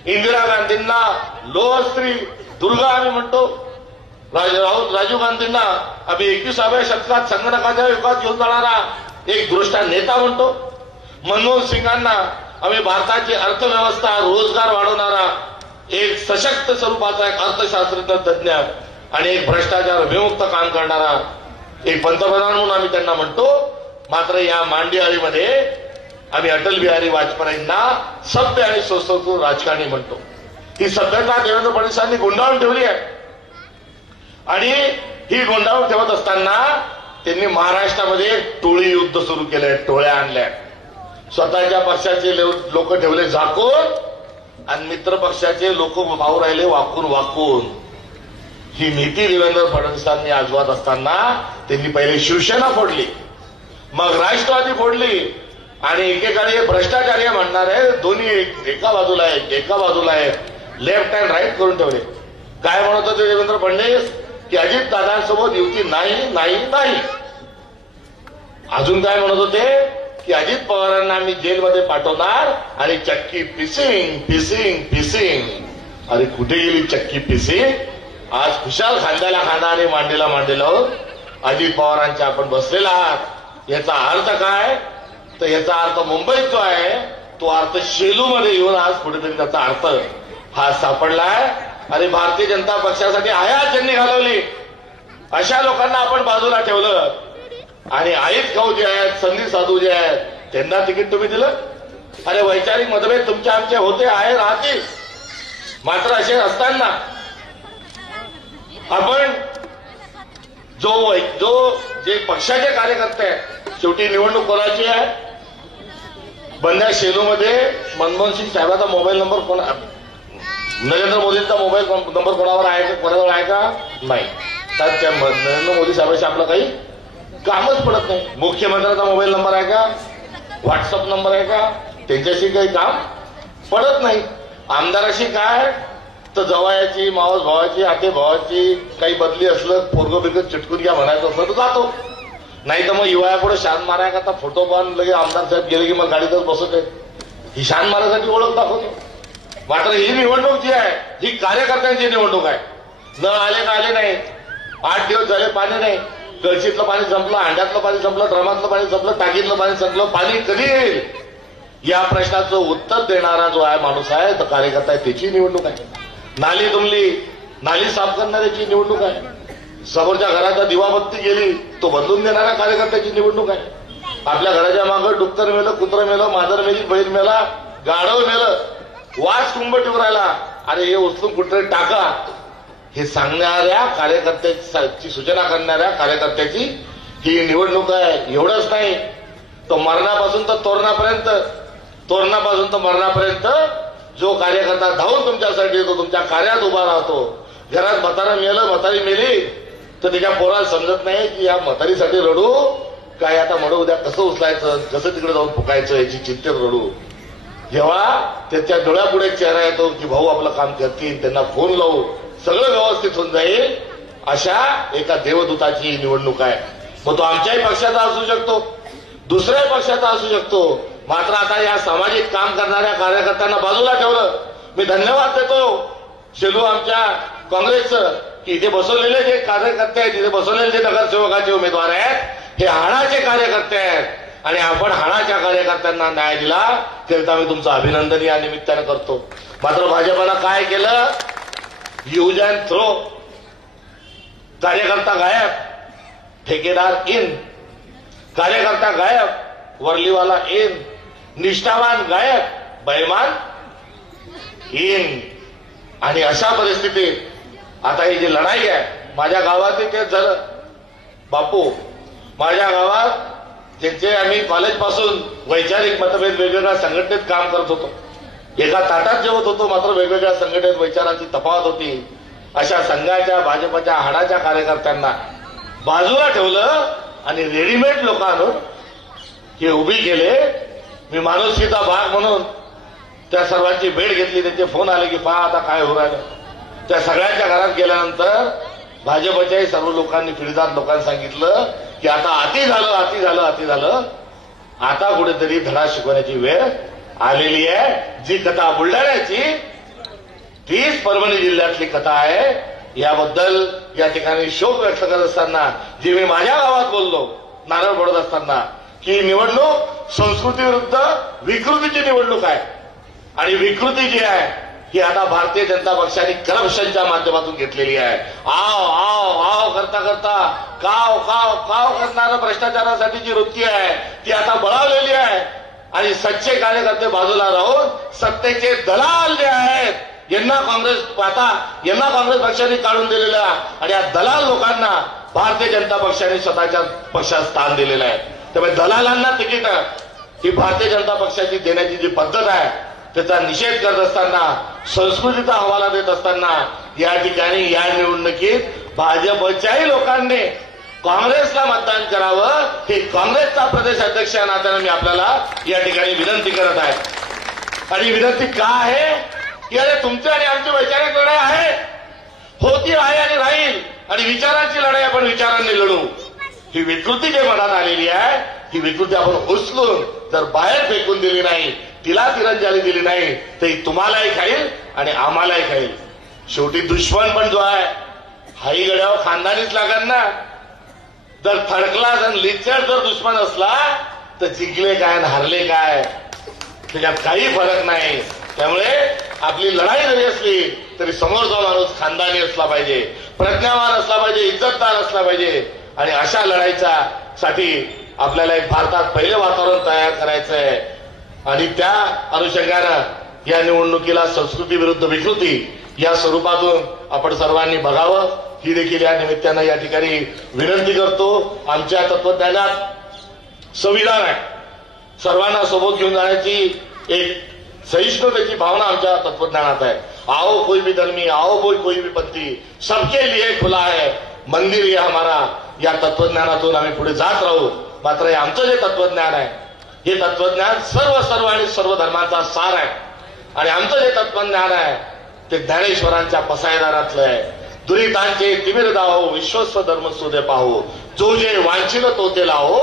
इंदिरा गांधींना लोह स्त्री दुर्गा आम्ही म्हणतो, राजीव गांधींना आम्ही 21व्या शतकात संगणकाच्या युगात घेऊन जाणारा एक दृष्टा नेता म्हणतो, मनमोहन सिंगांना आम्ही भारताची अर्थव्यवस्था, रोजगार वाढवणारा एक सशक्त स्वरूपाचा एक अर्थशास्त्रज्ञ, तज्ञ आणि एक भ्रष्टाचार विमुक्त काम करणारा एक पंतप्रधान म्हणून आम्ही त्यांना म्हणतो. मात्र या मांडियाळीमध्ये आम्ही अटल बिहारी वाजपेयींना सभ्य आणि सुसंस्कृत राजकारणी म्हणतो. ही सभ्यता देवेंद्र फडणवीसांनी गुंडाळून ठेवली आहे. आणि ही गुंडाळून ठेवत असताना त्यांनी महाराष्ट्रामध्ये टोळी युद्ध सुरू केलंय, टोळ्या आणल्या. स्वतःच्या पक्षाचे लोक ठेवले झाकून आणि मित्र पक्षाचे लोक भाऊ राहिले वाकून. ही नीती देवेंद्र फडणवीसांनी आजवत असताना त्यांनी पहिले शिवसेना फोडली, मग राष्ट्रवादी फोडली आणि एकेकाने भ्रष्टाचारी म्हणणार आहे दोन्ही एका बाजूला आहे, लेफ्ट अँड राईट करून ठेवले. काय म्हणत होते देवेंद्र फडणवीस की अजित दादांसोबत युती नाही. अजून काय म्हणत होते की अजित पवारांना आम्ही जेलमध्ये पाठवणार आणि चक्की पिसिंग. अरे कुठे गेली चक्की पिसिंग? आज खुशाल खांद्याला खांदा आणि मांडीला मांडीला अजित पवारांच्या आपण बसलेला आहात. याचा अर्थ काय? तर याचा अर्थ मुंबईत जो आहे तो अर्थ शेलूमध्ये येऊन आज कुठेतरी त्याचा अर्थ हा सापडलाय. अरे भारतीय जनता पक्षासाठी आयात ज्यांनी घालवली अशा लोकांना आपण बाजूला ठेवलं आणि आईत खाऊ जे आहेत, संधी साधू जे आहेत त्यांना तिकीट तुम्ही दिलं. अरे वैचारिक मतभेद तुमचे आमचे होते, आहे, राहतील. मात्र असे असताना आपण जे पक्षाचे कार्यकर्ते आहेत, शेवटी निवडणूक कोणाची आहे? बंद्या शेलूमध्ये मनमोहन सिंग साहेबांचा मोबाईल नंबर नरेंद्र मोदींचा मोबाईल नंबर कोणावर आहे का? कोणाजवळ आहे का? नाही. तर त्या नरेंद्र मोदी साहेबांशी आपलं काही कामच पडत नाही. मुख्यमंत्र्यांचा मोबाईल नंबर आहे का? व्हॉट्सअप नंबर आहे का? त्यांच्याशी काही काम पडत नाही. आमदाराशी काय तर जवळची, मावस भावाची, आते भावाची काही बदली असलं, पोरगं बिरगं चिटकून घ्या म्हणायचं असलं तर जातो. नाही तर मग युवायापुढे शान माराय का फोटो पाहून लगे आमदार साहेब गेले की मग गाडीतच बसत आहे. ही शान मारायसाठी ओळख दाखवतो. मात्र ही निवडणूक जी आहे ही कार्यकर्त्यांची निवडणूक आहे. न आले का आले नाही, 8 दिवस झाले पाणी नाही, कळशीतलं पाणी संपलं, हांड्यातलं पाणी संपलं, ड्रमातलं पाणी संपलं, टाकीतलं पाणी संपलं, पाणी कधी येईल या प्रश्नाचं उत्तर देणारा जो आहे माणूस आहे तो कार्यकर्ता आहे, त्याची निवडणूक आहे. नाली तुंबली, नाली साफ करणाऱ्याची निवडणूक आहे. समोरच्या घराचा दिवाबत्ती गेली तो बदलून देणाऱ्या कार्यकर्त्याची निवडणूक आहे. आपल्या घराच्या मागं डुक्कर मेलं, कुत्रं मेलं, मांजर मेली, बैल मेला, गाढव मेलं, वास कुंभटीवर राहिला, अरे हे उचलून कुठे टाका, हे सांगणाऱ्या कार्यकर्त्याची सूचना करणाऱ्या कार्यकर्त्याची ही निवडणूक आहे. एवढंच नाही, तो मरणापासून तर तोरणापर्यंत, तोरणापासून तर मरणापर्यंत जो कार्यकर्ता धावून तुमच्यासाठी येतो, तुमच्या कार्यात उभा राहतो. घरात म्हातारा मेलं, म्हातारी मेली तर त्याच्या पोराला समजत नाही की या म्हातारीसाठी रडू काय, आता म्हणू उद्या कसं उचलायचं, कसं तिकडे जाऊन फुकायचं याची चिंतेत रडू. जेव्हा त्याच्या डोळ्यापुढे चेहरा येतो की भाऊ आपलं काम करतील, त्यांना फोन लावू, सगळं व्यवस्थित होऊन जाईल, अशा एका देवदूताची निवडणूक आहे. मग तो आमच्याही पक्षाचा असू शकतो, दुसऱ्याही पक्षाचा असू शकतो. मात्र आता या सामाजिक काम करणाऱ्या कार्यकर्त्यांना बाजूला ठेवलं. मी धन्यवाद देतो शेलू आमच्या काँग्रेसचं की इथे बसवलेले जे कार्यकर्ते आहेत, इथे बसवलेले जे नगरसेवकाचे उमेदवार आहेत, हे हाडाचे कार्यकर्ते आहेत आणि आपण हाडाच्या कार्यकर्त्यांना न्याय दिला त्याकरिता मी तुमचं अभिनंदन या निमित्तानं करतो. मात्र भाजपनं काय केलं, यूज अँड थ्रो. कार्यकर्ता गायब, ठेकेदार इन, कार्यकर्ता गायब, वर्लीवाला इन, निष्ठावान गायब, बैमान इन. आणि अशा परिस्थितीत आता ही जी लढाई आहे, माझ्या गावातही तेच झालं. बापू, माझ्या गावात ज्यांचे आम्ही कॉलेजपासून वैचारिक मतभेद वेगवेगळ्या संघटनेत काम करत होतो, एका ताटात जेवत होतो, मात्र वेगवेगळ्या संघटनेत विचारांची तफावत होती. अशा संघाच्या भाजपच्या हाडाच्या कार्यकर्त्यांना बाजूला ठेवलं आणि रेडीमेड लोक आणून हे उभी केले. मी माणुसकीचा भाग म्हणून त्या सर्वांची भेट घेतली, त्यांचे फोन आले की पहा आता काय होऊ राहिलं. त्या सगळ्यांच्या घरात गेल्यानंतर भाजपच्याही सर्व लोकांनी, पीडितात लोकांनी सांगितलं की आता अति झालं, अति झालं, अति झालं, आता कुठेतरी धडा शिकवण्याची वेळ आलेली आहे. जी कथा बुलढाण्याची तीच परभणी जिल्ह्यातली कथा आहे. याबद्दल या ठिकाणी शोक व्यक्त करत असताना जे मी माझ्या गावात बोललो, नारळ फोडत असताना, की निवडणूक संस्कृती विरुद्ध विकृतीची निवडणूक आहे आणि विकृती जी आहे ही आता भारतीय जनता पक्षाने करप्शनच्या माध्यमातून घेतलेली आहे. आव आव आव करता करता काव काव काव करणारं भ्रष्टाचारासाठी जी वृत्ती आहे ती आता बळावलेली आहे आणि सच्चे कार्यकर्ते बाजूला राहून सत्तेचे दलाल जे आहेत यांना काँग्रेस पक्षाने काढून दिलेलं आहे आणि या दलाल लोकांना भारतीय जनता पक्षाने स्वतःच्या पक्षात स्थान दिलेलं आहे. त्यामुळे दलालांना तिकीट ही भारतीय जनता पक्षाची देण्याची जी पद्धत आहे त्याचा निषेध करत असताना, संस्कृतीचा हवाला देत असताना या ठिकाणी या निवडणुकीत भाजपच्याही लोकांनी काँग्रेसला मतदान करावं हे काँग्रेसचा प्रदेश अध्यक्ष या नात्यानं मी आपल्याला या ठिकाणी विनंती करत आहे. आणि विनंती का आहे की अरे तुमची आणि आमची वैचारिक लढाई आहे, होती आहे आणि राहील, आणि विचारांची लढाई आपण विचारांनी लढू. ही विकृती जे मनात आलेली आहे ही विकृती आपण उचलून जर बाहेर फेकून दिली नाही, तिला तिरंजाली दिली नाही तर ही तुम्हालाही खाईल आणि आम्हालाही खाईल. शेवटी दुश्मन पण जो आहे हाही गड्यावर खानदानीच लागेल ना. जर थडकला जर लिचर जर दुश्मन असला तर जिंकले काय आणि हारले काय त्याच्यात काही फरक नाही. त्यामुळे आपली लढाई जरी असली तरी समोरचा माणूस खानदानी असला पाहिजे, प्रज्ञावान असला पाहिजे, इज्जतदार असला पाहिजे. आणि अशा लढाईच्या साठी आपल्याला एक भारतात पहिलं वातावरण तयार करायचं आहे आणि त्या अनुषंगानं या निवडणुकीला संस्कृती विरुद्ध विकृती या स्वरूपातून आपण सर्वांनी बघावं ही देखील या निमित्तानं या ठिकाणी विनंती करतो. आमच्या तत्वज्ञानात संविधान आहे, सर्वांना सोबत घेऊन जाण्याची एक सहिष्णुतेची भावना आमच्या तत्वज्ञानात आहे. आओ कोई भी धर्मी, आओ कोई भी पंथी, सबके लिए खुला है मंदिर ये हमारा. या तत्वज्ञानातून आम्ही पुढे जात राहू. मात्र हे आमचं जे तत्वज्ञान आहे हे तत्वज्ञान सर्व आणि सर्व धर्मांचा सार आहे आणि आमचं जे तत्वज्ञान आहे ते ज्ञानेश्वरांच्या पसायदारातलं आहे. दुरितांचे तिमिर दाहो, विश्वस्व धर्म सुदे पाहो, जो जे वांछिल तो ते लाहो,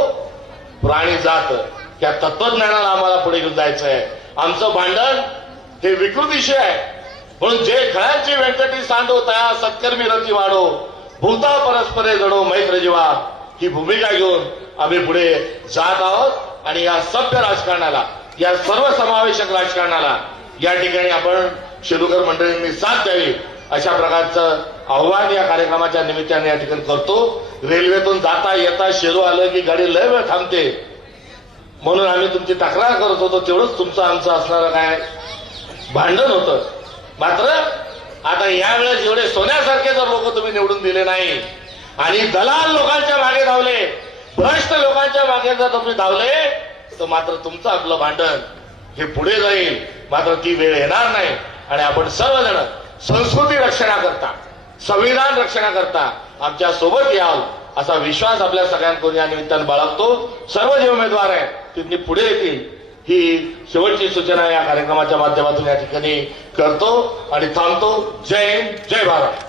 प्राणी जात. या तत्वज्ञानाला आम्हाला पुढे घेऊन जायचं आहे. आमचं भांडण हे विकृतीशी आहे. म्हणून जे खळ्यांची व्यंकटी सांडो तया सत्कर्मी रती वाढो, भूता परस्परे जडो मैत्र जीवा, ही भूमिका घेऊन आम्ही पुढे जात आहोत आणि या सभ्य राजकारणाला, या सर्वसमावेशक राजकारणाला या ठिकाणी आपण शेलूकर मंडळींनी साथ द्यावी अशा प्रकारचं आव्हान या कार्यक्रमाच्या निमित्ताने या ठिकाणी करतो. रेल्वेतून जाता येता शेलू आलं की गाडी लय वेळ थांबते, म्हणून आम्ही तुमची तक्रार करत होतो, तेवढंच तुमचं आमचं असणारं काय भांडण होतं. मात्र आता यावेळेस एवढे सोन्यासारखे जर लोक तुम्ही निवडून दिले नाही आणि दलाल लोकांच्या मागे धावले, भ्रष्ट लोकांच्या मागे जर तुम्ही धावले, तर मात्र तुमचं आपलं भांडण हे पुढे जाईल. मात्र ती वेळ येणार नाही आणि आपण सर्वजण संस्कृती रक्षणाकरता, संविधान रक्षणाकरता आमच्या सोबत याल असा विश्वास आपल्या सगळ्यांकडून या निमित्तानं बाळगतो. सर्व जे उमेदवार आहेत त्यांनी पुढे येतील ही शेवटची सूचना या कार्यक्रमाच्या माध्यमातून या ठिकाणी करतो आणि थांबतो. जय हिंद, जय भारत.